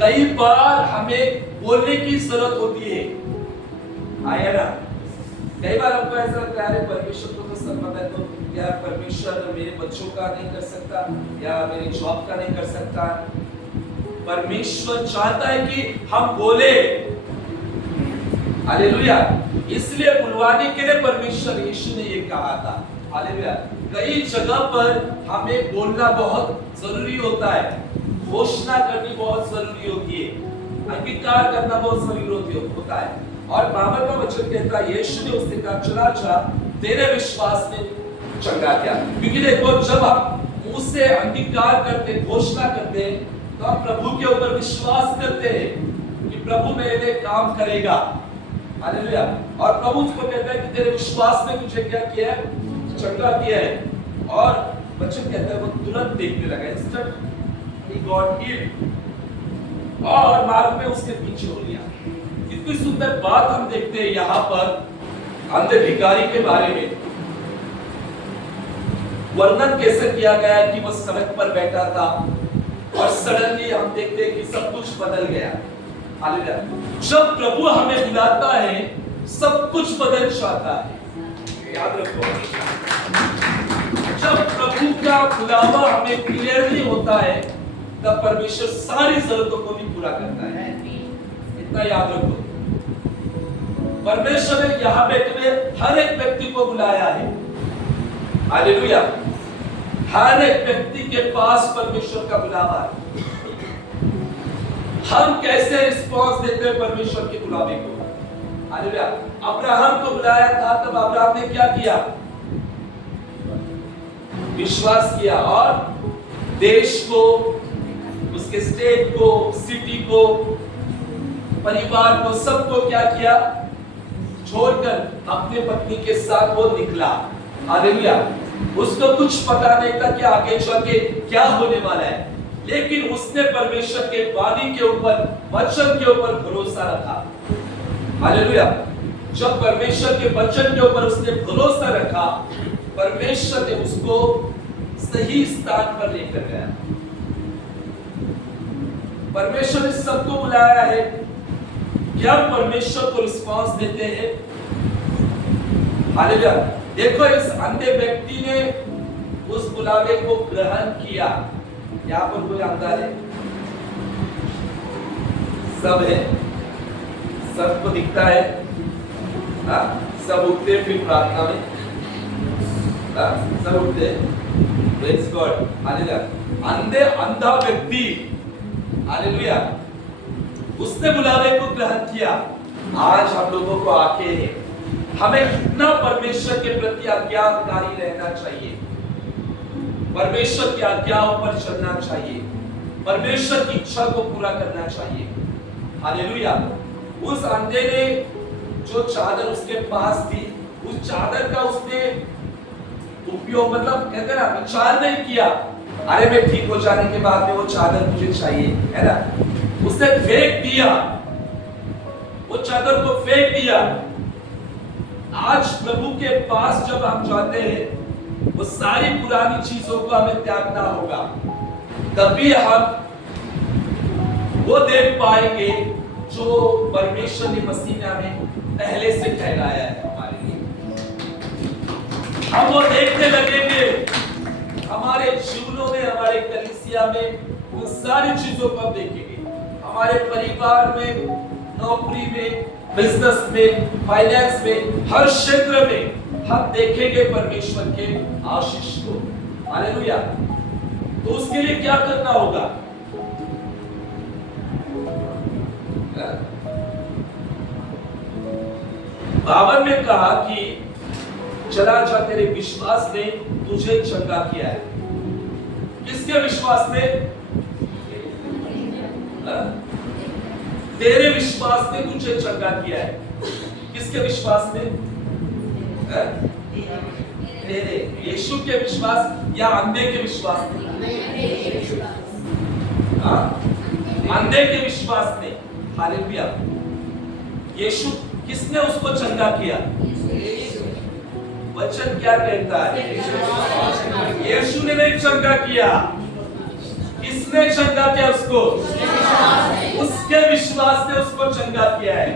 कई बार हमें बोलने की जरूरत होती है, आया ना? कई बार हमको ऐसा लगता है परमेश्वर को तो सब पता है, तो क्या परमेश्वर मेरे बच्चों का नहीं कर सकता या मेरी जॉब का नहीं कर सकता? परमेश्वर चाहता है कि हम बोले। हालेलुया। इसलिए बुलवाने के लिए परमेश्वर यीशु ने ये कहा था। हालेलुया। कई जगह पर हमें बोलना बहुत जरूरी होता है, घोषणा करनी बहुत जरूरी होती है, अंगीकार करना बहुत जरूरी होता है। और बाइबल का वचन कहता है यीशु ने उससे कहा चला जा, तेरे विश्वास ने चंगा किया। क्योंकि देखो, जब हम मुंह से अंगीकार करते, घोषणा करते, तो हम प्रभु के ऊपर विश्वास करते हैं कि प्रभु मेरे लिए काम करेगा। हालेलुया। और प्रभु उसको कहता है कि तेरे विश्वास ने तुझे क्या किया है? चंगा किया है। और वचन कहता है वो तुरंत देखने लगा, इंस्टेंट ही गॉट हील्ड, और मार्ग में उसके पीछे हो लिया। कितनी सुंदर बात हम देखते हैं यहाँ पर अंधे भिखारी के बारे में। वर्णन कैसे किया गया है कि वो सड़क पर बैठा था और सडनली हम देखते हैं कि सब कुछ बदल गया। हालेलुया। जब प्रभु हमें बुलाता है सब कुछ बदल जाता है। याद रखो, जब प्रभु का बुलावा हमें क्लियरली होता है तब परमेश्वर सारी जरूरतों को भी पूरा करता है। इतना याद रखो। परमेश्वर ने यहाँ बैठे हुए हर एक व्यक्ति को बुलाया है। हालेलुया। हर एक व्यक्ति के पास परमेश्वर का बुलावा है। हम कैसे रिस्पॉन्स देते हैं परमेश्वर के बुलावे को? हालेलुया। अब्राहम को बुलाया था तब अब्राहम ने क्या किया? विश्वास किया और देश को, उसके स्टेट को, सिटी को, परिवार को, सबको क्या किया? छोड़कर अपने पत्नी के साथ वो निकला। हालेलुया। उसको कुछ पता नहीं था कि आगे जाके क्या होने वाला है, लेकिन उसने परमेश्वर के वाणी के ऊपर, वचन के ऊपर भरोसा रखा। हालेलुया। जब परमेश्वर के वचन के ऊपर उसने भरोसा रखा, परमेश्वर ने उसको सही स्थान पर लेकर गया। परमेश्वर ने सबको बुलाया है। क्या परमेश्वर को रिस्पांस देते हैं? हालेलुया। देखो, इस अंधे व्यक्ति ने उस बुलावे को ग्रहण किया। यहाँ पर कोई अंधा है? सब है, सबको दिखता है। सब उठते फिर प्रार्थना में, सब उठते। Praise God. हालेलुया। अंधा व्यक्ति, हालेलुया, उसने बुलावे को ग्रहण किया। आज हम लोगों को आंखें हैं, हमें कितना परमेश्वर के प्रति आज्ञाकारी रहना चाहिए, परमेश्वर की आज्ञाओं पर चलना चाहिए, परमेश्वर की इच्छा को पूरा करना चाहिए। हालेलुया। उस अंधे ने जो चादर उसके पास थी, उस चादर का उसने उपयोग, मतलब कहते हैं ना, विचार नहीं किया, अरे मैं ठीक हो जाने के बाद में वो चादर मुझे चाहिए, है ना? उसने फेंक दिया, वो चादर को फेंक दिया। आज प्रभु के पास जब हम जाते हैं, वो सारी पुरानी चीजों को हमें त्यागना होगा, तभी हम वो देख पाएंगे जो परमेश्वर ने मसीह में हमें पहले से ठहराया है हमारे लिए। हम वो देखने लगेंगे हमारे जीवनों में, हमारे कलीसिया में, उन सारी चीजों को हम देखेंगे, हमारे परिवार में, नौकरी में, बिजनेस में, फाइनेंस में, हर क्षेत्र में हम देखेंगे परमेश्वर के आशीष को। हालेलुया। तो उसके लिए क्या करना होगा? 52 में कहा कि चला जा, तेरे विश्वास ने तुझे चंगा किया है। किसके विश्वास ने? तेरे विश्वास ने तुझे चंगा किया है। किसके विश्वास ने? तेरे, यीशु के विश्वास या अंधे के विश्वास ने? अंधे के विश्वास ने। हालेलुया। यीशु, किसने उसको चंगा किया? वचन क्या कहता है? यीशु ने नहीं चंगा किया। किसने चंगा किया उसको? उसके विश्वास ने उसको चंगा किया है।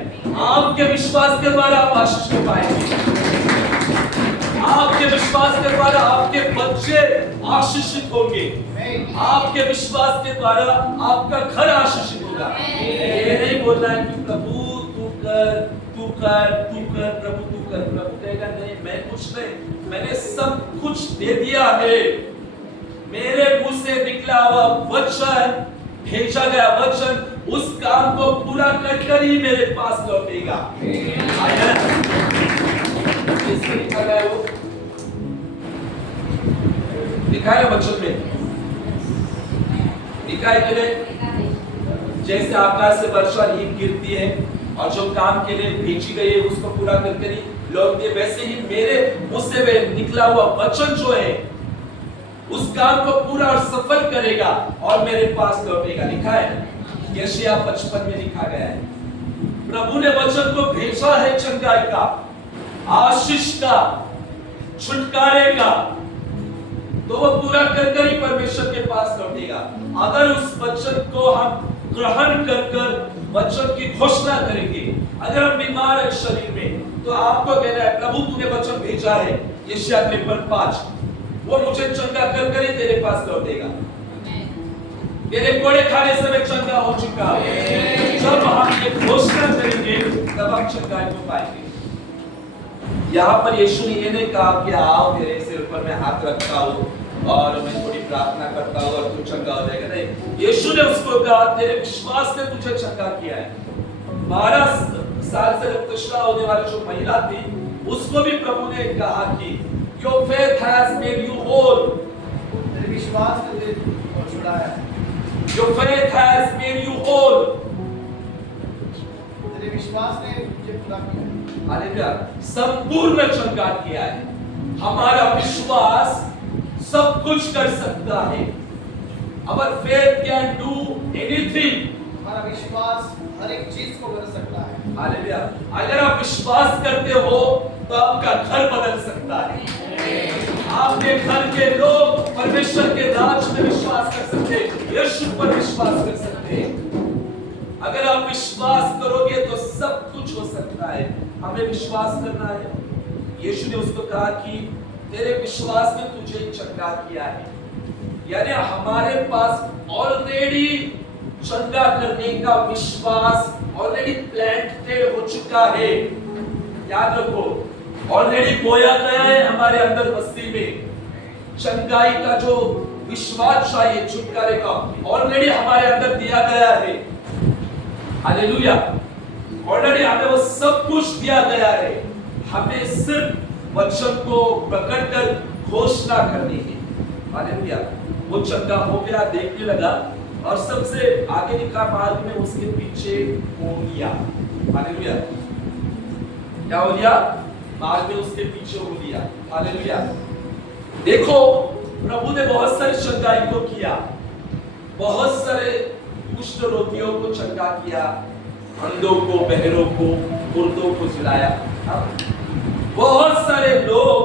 आपके विश्वास के द्वारा आप आशीष पाएंगे। आपके विश्वास के द्वारा आपके बच्चे आशीषित होंगे। आपके विश्वास के द्वारा आपका घर आशीषित होगा। ये नहीं बोलना है कि प्रभु तू कर, तू कर, तू कर, प्रभु तू कर। प्रभु कहेगा नहीं, मैं कुछ नहीं, मैंने सब कुछ दे दिया है। मेरे मुंह से निकला हुआ वचन, भेजा गया वचन, उस काम को पूरा कर ही मेरे पास लौटेगा। किसने लिखा गया वो? लिखा है वचन में, लिखा है कि नहीं? जैसे आकाश से वर्षा नींद गिरती है और जो काम के लिए भेजी गई है उसको पूरा करके नहीं लौटती है, वैसे ही मेरे मुंह से निकला हुआ वचन जो है उस काम को पूरा और सफल करेगा और मेरे पास लौटेगा। लिखा है यशायाह 55 में लिखा गया है, प्रभु ने वचन को भेजा है चंगाई का, आशीष का, छुटकारे का, तो वो पूरा कर ही परमेश्वर के पास लौटेगा। अगर उस वचन को हम ग्रहण कर वचन की घोषणा करेंगे। अगर हम बीमार है शरीर में, तो आपको कहना है प्रभु तूने वचन भेजा है, यशायाह 53:5, वो मुझे चंगा कर ही तेरे पास लौटेगा। तेरे कोड़े खाने से मैं चंगा हो चुका हूं। जब हम ये घोषणा करेंगे तब हम चंगाई को पाएंगे। यहाँ पर यीशु ने ये नहीं कहा कि आओ मेरे सिर पर मैं हाथ रखता हूँ और मैं थोड़ी प्रार्थना करता हूँ और तू चंगा हो जाएगा। नहीं, यीशु ने उसको कहा तेरे विश्वास ने तुझे चंगा किया है। 12 साल से रक्तस्राव होने वाली जो महिला थी, उसको भी प्रभु ने कहा कि your faith has made you whole। तेरे विश्वास ने तुझे छुड़ाया। Your faith has made you whole। तेरे विश्वास ने तुझे पूरा किया। हालेलुया। संपूर्ण चंगा किया है। हमारा विश्वास सब कुछ कर सकता है। Our faith can do anything। हमारा विश्वास हर एक चीज को कर सकता है। हालेलुया। अगर आप विश्वास करते हो तो आपका घर बदल सकता है। आपके घर के लोग परमेश्वर के राज में विश्वास कर सकते हैं, यीशु पर विश्वास कर सकते हैं। अगर आप विश्वास करोगे तो सब कुछ हो सकता है। हमें विश्वास करना है। यीशु ने उसको कहा कि तेरे विश्वास ने तुझे चंगा किया है। यानी हमारे पास ऑलरेडी चंगा करने का विश्वास ऑलरेडी प्लांटेड हो चुका है। याद रखो, ऑलरेडी बोया गया है हमारे अंदर बस्ती में। चंगाई का जो विश्वास चाहिए, छुटकारे का, ऑलरेडी हमारे अंदर दिया गया है। हालेलुया। ऑलरेडी हमें वो सब कुछ दिया गया है। हमें सिर्फ वचन को पकड़कर घोषणा करनी है। हालेलुया। वो चंगा हो गया, देखने लगा और सबसे आगे लिखा मार्ग में उसके पीछे हो लिया। हालेलुया। क्या हो लिया? मार्ग में उसके पीछे हो लिया। हालेलुया। देखो, प्रभु ने बहुत सारी चंगाई को किया, बहुत सारे कुष्ठ रोगियों को चंगा किया, अंधों को, बहरों को, मुर्दों को जिलाया। बहुत सारे लोग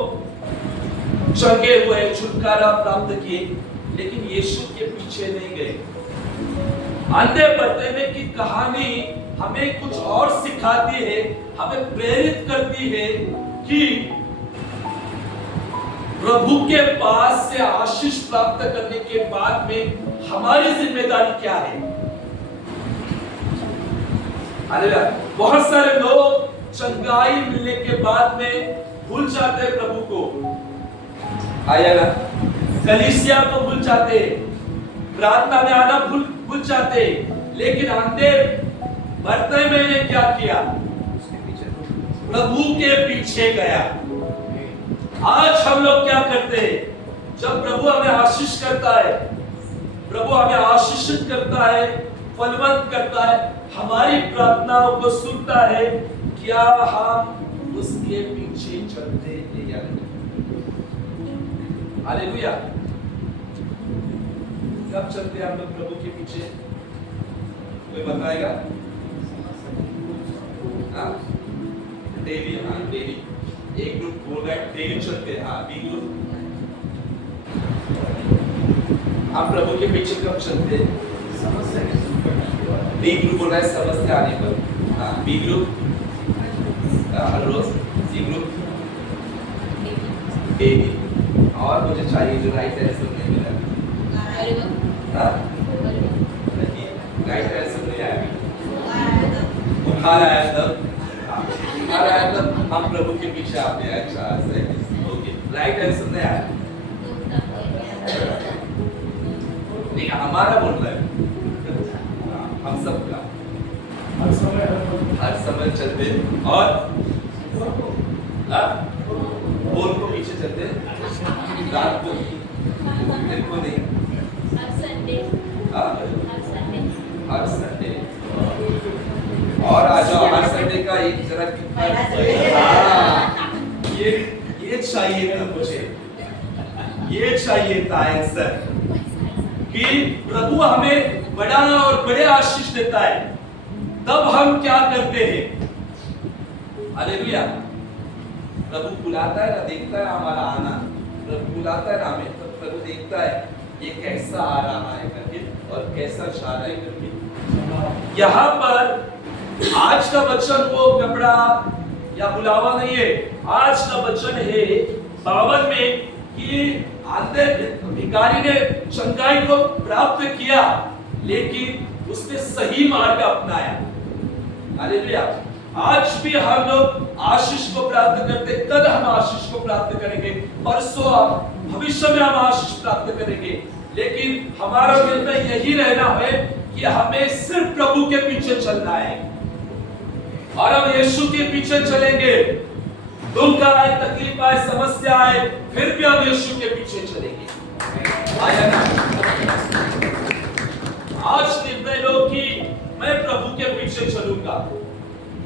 चंगे हुए, छुटकारा प्राप्त किए, लेकिन यीशु के पीछे नहीं गए। अंधे बर्तिमेव की कहानी हमें कुछ और सिखाती है, हमें प्रेरित करती है कि प्रभु के पास से आशीष प्राप्त करने के बाद में हमारी जिम्मेदारी क्या है। बहुत सारे लोग चंगाई मिलने के बाद में भूल जाते हैं प्रभु को। आया ना? कलीसिया को भूल जाते, प्रार्थना में आना भूल जाते। लेकिन अंधे बर्तिमेय ने क्या किया? प्रभु के पीछे गया। आज हम लोग क्या करते हैं? जब प्रभु हमें आशीष करता है, प्रभु हमें आशीषित करता है, फलवंत करता है, हमारी प्रार्थनाओं को सुनता है, क्या हम उसके पीछे चलते हैं या नहीं? हालेलुया। कब चलते हैं हम लोग प्रभु के पीछे? कोई बताएगा? डेली। हाँ, डेली। एक ग्रुप बोल रहा है डेली चलते हैं। हाँ, बी ग्रुप। आप प्रभु के पीछे कब चलते हैं? बी ग्रुप बोल रहा है समस्या आने पर। हाँ, बी ग्रुप हर रोज। C group daily. और मुझे चाहिए जो राइट आंसर नहीं मिला। हाँ, राइट आंसर नहीं आया। बुखार आया तब हम प्रभु के पीछे आते हैं। अच्छा, सही। ओके, राइट आंसर नहीं आया। नहीं, हमारा बोल रहा है, हम सबका हर समय चलते और भोर को पीछे चलते, रात को दिन को नहीं। हर संडे और आ जाओ। हर संडे का एक जरा ये चाहिए था मुझे, ये चाहिए था आंसर कि प्रभु हमें बड़ा और बड़े आशीष देता है, तब हम क्या करते हैं? हालेलुया। प्रभु बुलाता है ना, देखता है हमारा आना। प्रभु बुलाता है ना हमें, तो प्रभु देखता है ये कैसा आ रहा है करके और कैसा जा रहा है करके। यहाँ पर आज का वचन वो कपड़ा या बुलावा नहीं है। आज का वचन है 52 में कि अंधे भिखारी ने चंगाई को प्राप्त किया, लेकिन उसने सही मार्ग अपनाया। हालेलुया। आज भी हम लोग आशीष को प्राप्त करते, कल हम आशीष को प्राप्त करेंगे, परसों भविष्य में हम आशीष प्राप्त करेंगे। लेकिन हमारा दिल में यही रहना है कि हमें सिर्फ प्रभु के पीछे चलना है और हम यीशु के पीछे चलेंगे। दुख आए, तकलीफ आए, समस्या आए, फिर भी हम यीशु के पीछे चलेंगे। आया ना? आज निर्णय लो कि मैं प्रभु के पीछे चलूंगा।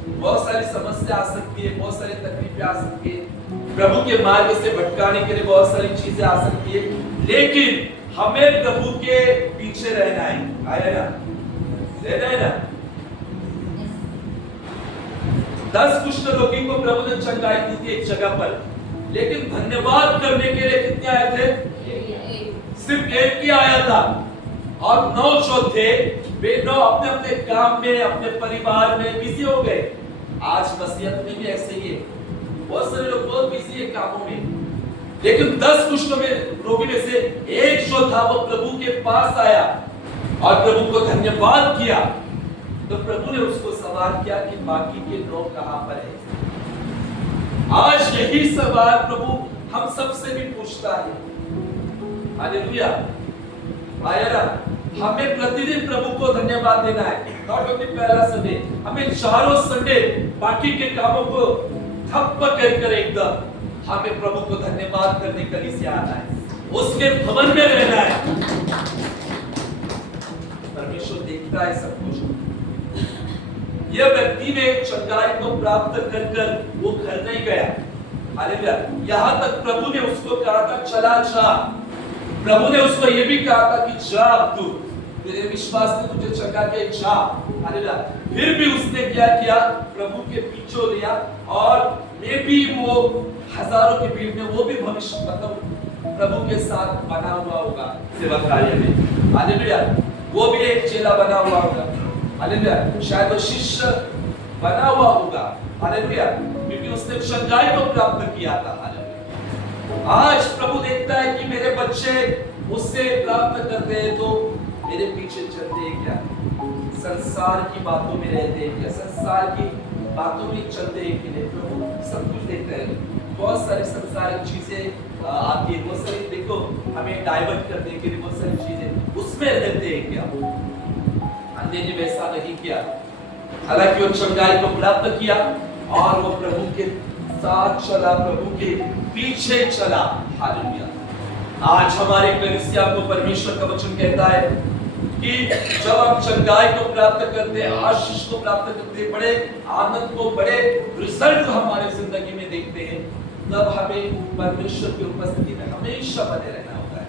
बहुत सारी समस्या आ सकती है, बहुत सारी तकलीफें आ सकती है, प्रभु के मार्ग से भटकाने के लिए बहुत सारी चीजें आ सकती है, लेकिन हमें प्रभु के पीछे रहना है। आया ना? रहना है ना? 10 कुष्ठ रोगी को प्रभु ने चंगाई दी थी एक जगह पर, लेकिन धन्यवाद करने के लिए कितने आए थे? सिर्फ एक ही आया था और 9 जो थे वे 9 अपने अपने काम में, अपने परिवार में बिजी हो गए। आज मसीहत में भी ऐसे ही है, बहुत सारे लोग बहुत बिजी है कामों में, लेकिन 10 कुष्ठ में रोगी में से एक जो था वो प्रभु के पास आया और प्रभु को धन्यवाद किया। तो प्रभु ने उसको सवाल किया कि बाकी के 9 कहां पर है? आज यही सवाल प्रभु हम सबसे भी पूछता है। हालेलुया। आया, हमें प्रतिदिन प्रभु को धन्यवाद देना है। नॉट ओनली पहला संडे, हमें चारों संडे बाकी के कामों को ठप्प कर एकदम हमें प्रभु को धन्यवाद करने के लिए आना है, उसके भवन में रहना है। परमेश्वर देखता है सब कुछ। यह व्यक्ति ने चंगाई को प्राप्त कर वो घर नहीं गया। हालेलुया। यहाँ तक प्रभु ने उसको कहा था चला जा। प्रभु ने उसको ये भी कहा था कि जा, तू तेरे विश्वास ने तुझे चंगा किया, जा। हालेलुया। फिर भी उसने क्या किया? प्रभु के पीछे लिया और मैं भी वो हजारों के भीड़ में वो भी भविष्य मतलब प्रभु के साथ बना हुआ होगा सेवा कार्य में। हालेलुया। वो भी एक चेला बना हुआ होगा। हालेलुया। शायद वो शिष्य बना हुआ होगा। हालेलुया। क्योंकि उसने चंगाई को प्राप्त किया था। हालेलुया। आज प्रभु देखता है कि मेरे बच्चे मुझसे प्राप्त करते हैं तो मेरे पीछे चलते हैं क्या? संसार की बातों में रहते हैं क्या? संसार की बातों में चलते हैं कि नहीं? प्रभु सब कुछ देखता है। बहुत सारी संसारिक चीजें आती है, बहुत सारी देखो हमें डाइवर्ट करने के लिए बहुत सारी चीजें उसमें रहते हैं क्या। अन्य ने वैसा नहीं किया, हालांकि वो चंगाई को प्राप्त किया और वो प्रभु के साथ चला, प्रभु के पीछे चला। हालेलुया। आज हमारे कलीसिया को परमेश्वर का वचन कहता है कि जब हम चंगाई को प्राप्त करते हैं, आशीष को प्राप्त करते हैं, बड़े आनंद को, बड़े रिजल्ट हमारे जिंदगी में देखते हैं, तब हमें परमेश्वर की उपस्थिति में हमेशा बने रहना होता है,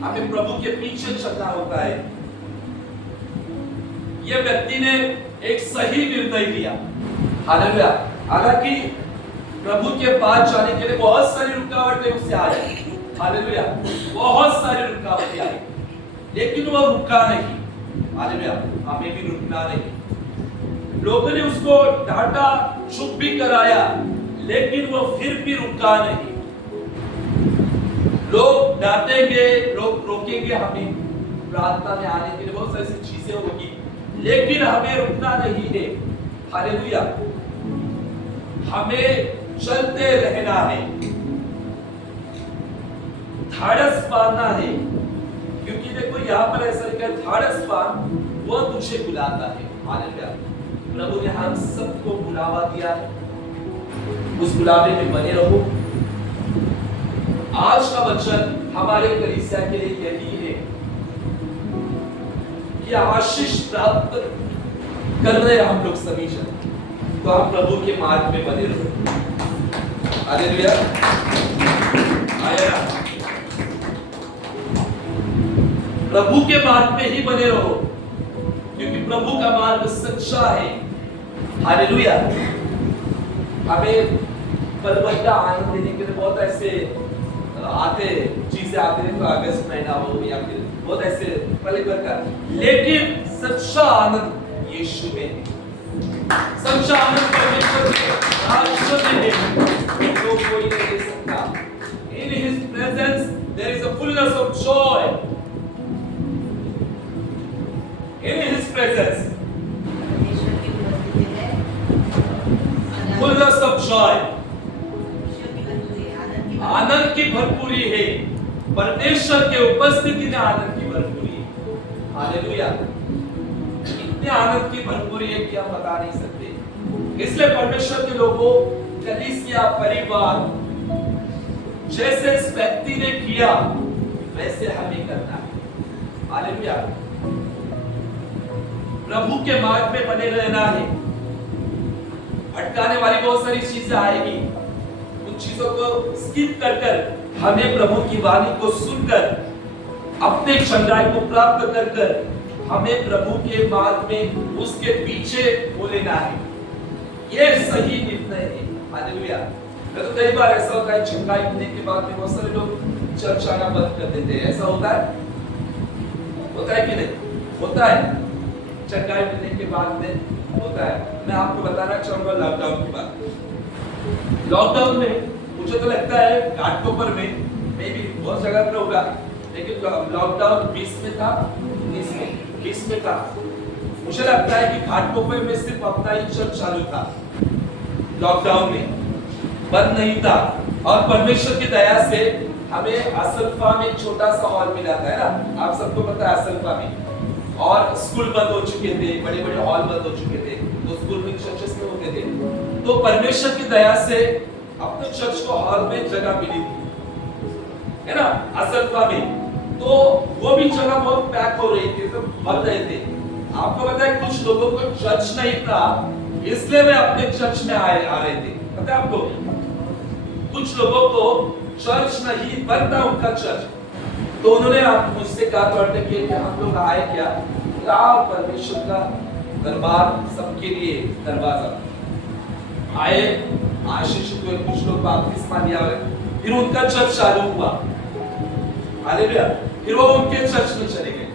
हमें प्रभु के पीछे चलना होता है। यह व्यक्ति ने एक सही निर्णय लिया। हालेलुया। हालांकि प्रभु के पास जाने के लिए बहुत सारी रुकावटें उससे आई। हालेलुया। बहुत सारी रुकावटें आई, लेकिन वह रुका नहीं। हालेलुया। हमें भी रुकना नहीं। लोगों ने उसको डांटा, चुप भी कराया, लेकिन वह फिर भी रुका नहीं। लोग डांटेंगे, लोग रोकेंगे हमें प्रार्थना में आने के लिए, बहुत सारी चीजें होगी, लेकिन हमें रुकना नहीं है। हालेलुया। हमें चलते रहना है, धाड़स बांधना है, क्योंकि देखो यहाँ पर ऐसा लिखा है, धाड़स बांध, वह तुझे बुलाता है। हालेलुया। प्रभु ने हम सबको बुलावा दिया है, उस बुलावे में बने रहो। आज का वचन हमारे कलीसिया के लिए यही है कि आशीष प्राप्त कर रहे हम लोग सभी जन, तो आप प्रभु के मार्ग में बने रहो। हालेलुया। आया, प्रभु के मार्ग में ही बने रहो, क्योंकि प्रभु का मार्ग सच्चा है। हालेलुया। हमें पर्वत का आनंद लेने के लिए बहुत ऐसे आते चीजें आते हैं, तो अगस्त महीना हो या फिर बहुत ऐसे पल प्रकार, लेकिन सच्चा आनंद यीशु में है। सच्चा आनंद परमेश्वर में है, तो कोई नहीं दे सकता। In His presence there is a fullness of joy. In His presence परमेश्वर की उपस्थिति में fullness of joy, परमेश्वर की भरपूरी है, आनंद की भरपूरी है। परमेश्वर के उपस्थिति में आनंद की भरपूरी है। हालेलुया। इतने आनंद की भरपूरी है कि हम बता नहीं सकते। इसलिए परमेश्वर के लोगों, कलीसिया, परिवार, जैसे इस व्यक्ति ने किया वैसे हमें करना है। हालेलुया। प्रभु के मार्ग में बने रहना है। भटकाने वाली बहुत सारी चीजें आएगी, उन चीजों को स्किप कर हमें प्रभु की वाणी को सुनकर अपने चंगाई को प्राप्त कर हमें प्रभु के मार्ग में उसके पीछे हो लेना है। यह सही निर्णय है। हालेलुया। तो कई बार ऐसा होता है, चंगाई होने के बाद में बहुत सारे लोग चर्च आना बंद कर देते हैं। ऐसा होता है कि नहीं? होता है। चंगाई होने के बाद में होता है। मैं आपको बताना चाहूंगा लॉकडाउन की बात। लॉकडाउन में मुझे तो लगता है घाटकोपर में मे भी बहुत जगह पर होगा, लेकिन लॉकडाउन 20 में था, 20 में था। मुझे लगता है कि घाटकोपर में सिर्फ अपना ही चर्च चालू था, लॉकडाउन में बंद नहीं था। और परमेश्वर की दया से हमें असल्फा में छोटा सा हॉल मिला था, है ना? आप सबको पता है असल्फा में। और स्कूल बंद हो चुके थे, बड़े बड़े हॉल बंद हो चुके थे, तो स्कूल में चर्चेस में होते थे। तो परमेश्वर की दया से अपने चर्च को हॉल में जगह मिली थी, है ना? असल्फा में। तो वो भी जगह बहुत पैक हो रही थी, तो भर रहे थे। आपको पता है कुछ लोगों को चर्च नहीं था, इसलिए वे अपने चर्च में आ रहे थे। पता है आपको? कुछ लोगों को चर्च नहीं बनता उनका चर्च, तो उन्होंने मुझसे कहा कि हम लोग आए क्या? परमेश्वर का दरबार सबके लिए दरवाजा। आए, आशीष हुए, कुछ लोग बपतिस्मा लिया, फिर उनका चर्च चालू हुआ। हालेलुया। फिर वो उनके चर्च में चले गए।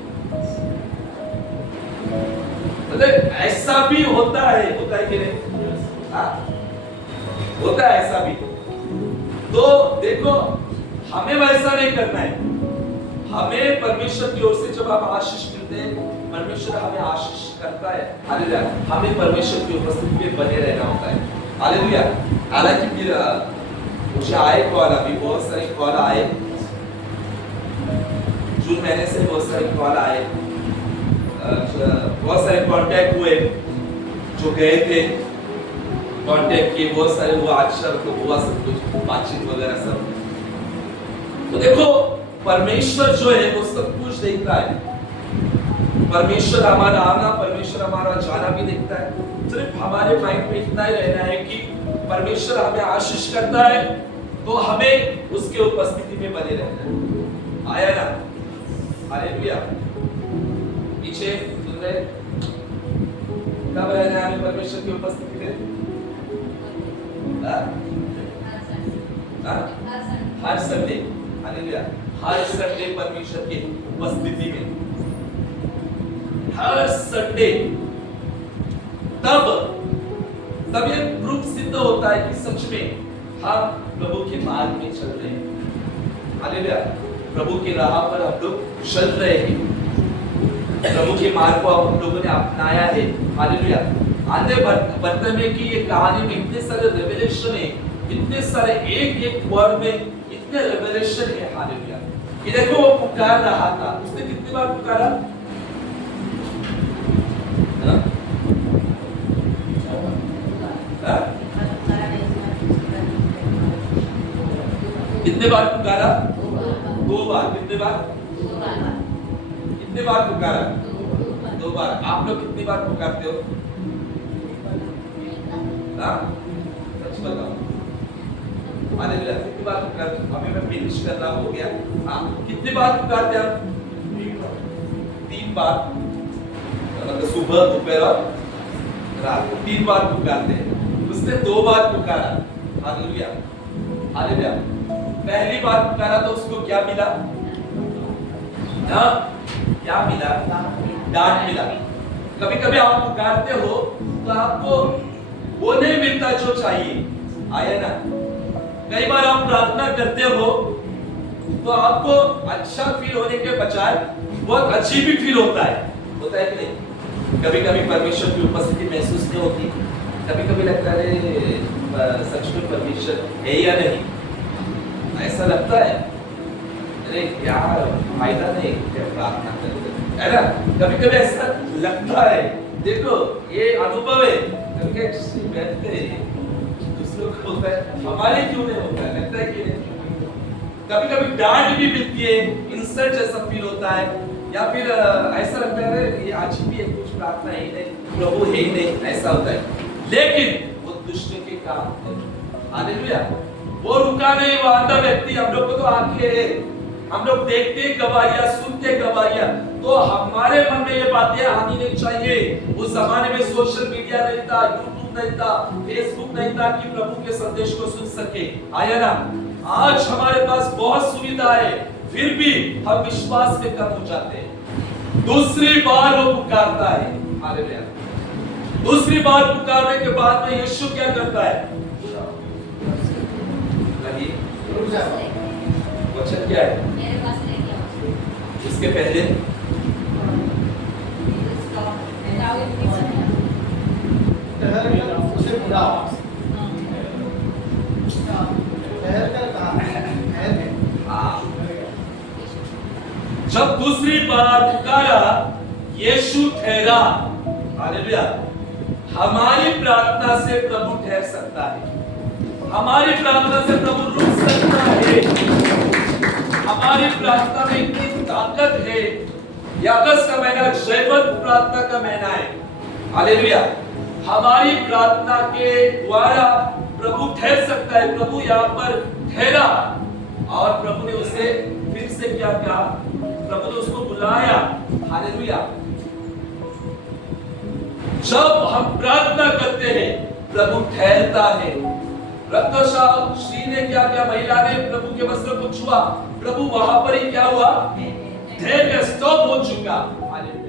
मतलब ऐसा भी होता है कि नहीं? होता है ऐसा भी। तो देखो, हमें वैसा नहीं करना है। हमें परमेश्वर की ओर से जब हम आशीष मिलते हैं, परमेश्वर हमें आशीष करता है। हालेलुया। हमें परमेश्वर की उपस्थिति में बने रहना होता है। हालेलुया। हालांकि फिर मुझे आए कॉल, अभी बहुत सारे कॉल आए, जून महीने से बहुत सारे कॉल आए, बहुत सारे कांटेक्ट हुए, जो गए थे कांटेक्ट किए, बहुत सारे वो आज तो हुआ सब कुछ बातचीत वगैरह सब। तो देखो परमेश्वर जो है वो सब कुछ देखता है। परमेश्वर हमारा आना, परमेश्वर हमारा जाना भी देखता है। सिर्फ हमारे माइंड में इतना ही रहना है कि परमेश्वर हमें आशीष करता है तो हमें उसके उपस्थिति में बने रहना है। आया ना? हालेलुया। पीछे सुन रहे? कब रहना है हमें परमेश्वर की उपस्थिति में? हर संडे। हालेलुया। हर संडे परमेश्वर की उपस्थिति में, हर संडे। तब ये प्रूफ सिद्ध होता है कि सच में हम प्रभु के मार्ग में चल रहे हैं। हालेलुया। प्रभु की राह पर हम लोग चल रहे हैं, प्रभु के मार्ग को हम लोगों ने अपनाया है। हालेलुया। आंधे बर्तन में की ये कहानी में इतने सारे रेवलेशन है, इतने सारे एक वर्ड में इतने रेवलेशन है। हालेलुया। ये देखो वो पुकार रहा था, उसने कितनी बार पुकारा? कितने बार पुकारा? 2 बार। कितने बार? 2 बार। कितने बार पुकारा? 2 बार। आप लोग कितनी बार पुकारते हो? सच बताओ। हालेलुया। कितनी बार पुकारते हो? अभी मैं फिनिश कर रहा हो गया। कितनी बार पुकारते हैं? 3 बार। मतलब सुबह, दोपहर और रात को 3 बार पुकारते हैं। उसने 2 बार पुकारा। हालेलुया। हालेलुया। पहली बार पुकारा तो उसको क्या मिला? ना क्या मिला? डांट मिला। कभी कभी आप पुकारते हो तो आपको वो नहीं मिलता जो चाहिए। आया ना? कई बार आप प्रार्थना करते हो तो आपको अच्छा फील होने के बजाय बहुत अजीब भी फील होता है कि नहीं? कभी कभी परमेश्वर की उपस्थिति महसूस नहीं होती, कभी कभी लगता है सच में परमेश्वर है या नहीं, ऐसा लगता है। अरे यार फायदा नहीं क्या प्रार्थना करते, है ना? कभी कभी ऐसा लगता है। देखो ये अनुभव है, कभी बैठते दूसरों को होता है, हमारे क्यों नहीं होता है? लगता है कि कभी कभी डांट भी मिलती है, इंसल्ट जैसा फील होता है, या फिर ऐसा लगता है ये आज भी है, कुछ प्रार्थना ही नहीं, प्रभु है ही नहीं, ऐसा होता है। लेकिन वो दुष्ट के काम है। हालेलुया। वो रुका नहीं, वो आधा व्यक्ति, हम लोग को तो आंखें है, हम लोग देखते गवाहियां, सुनते गवाहियां, तो हमारे मन में ये बातें आनी नहीं चाहिए। उस जमाने में सोशल मीडिया नहीं था, यूट्यूब नहीं था, फेसबुक नहीं था कि प्रभु के संदेश को सुन सके। आया ना? आज हमारे पास बहुत सुविधा है, फिर भी हम विश्वास में कम हो जाते हैं। दूसरी बार वो पुकारता है। हालेलुया। दूसरी बार पुकारने के बाद में यीशु क्या करता है? वचन क्या है? मेरे पास नहीं किया। इसके पहले उसे बुलाओ। ठहर कर कहा ठहर के। जब दूसरी बार पुकारा, यीशु ठहरा। हालेलुया। हमारी प्रार्थना से प्रभु ठहर सकता है, हमारी प्रार्थना से प्रभु रुक सकता है। हमारी प्रार्थना में इतनी ताकत है। यह अगस्त का महीना जयवंत प्रार्थना का महीना है। हालेलुया। हमारी प्रार्थना के द्वारा प्रभु ठहर सकता है। प्रभु यहाँ पर ठहरा और प्रभु ने उसे फिर से क्या कहा? प्रभु ने उसको बुलाया। हालेलुया। जब हम प्रार्थना करते हैं प्रभु ठहरता है। रक्तस्राव ने क्या किया? महिला ने प्रभु के वस्त्र को छुआ, प्रभु वहां पर ही क्या हुआ? ठहर गया, स्टॉप हो चुका। हालेलुया।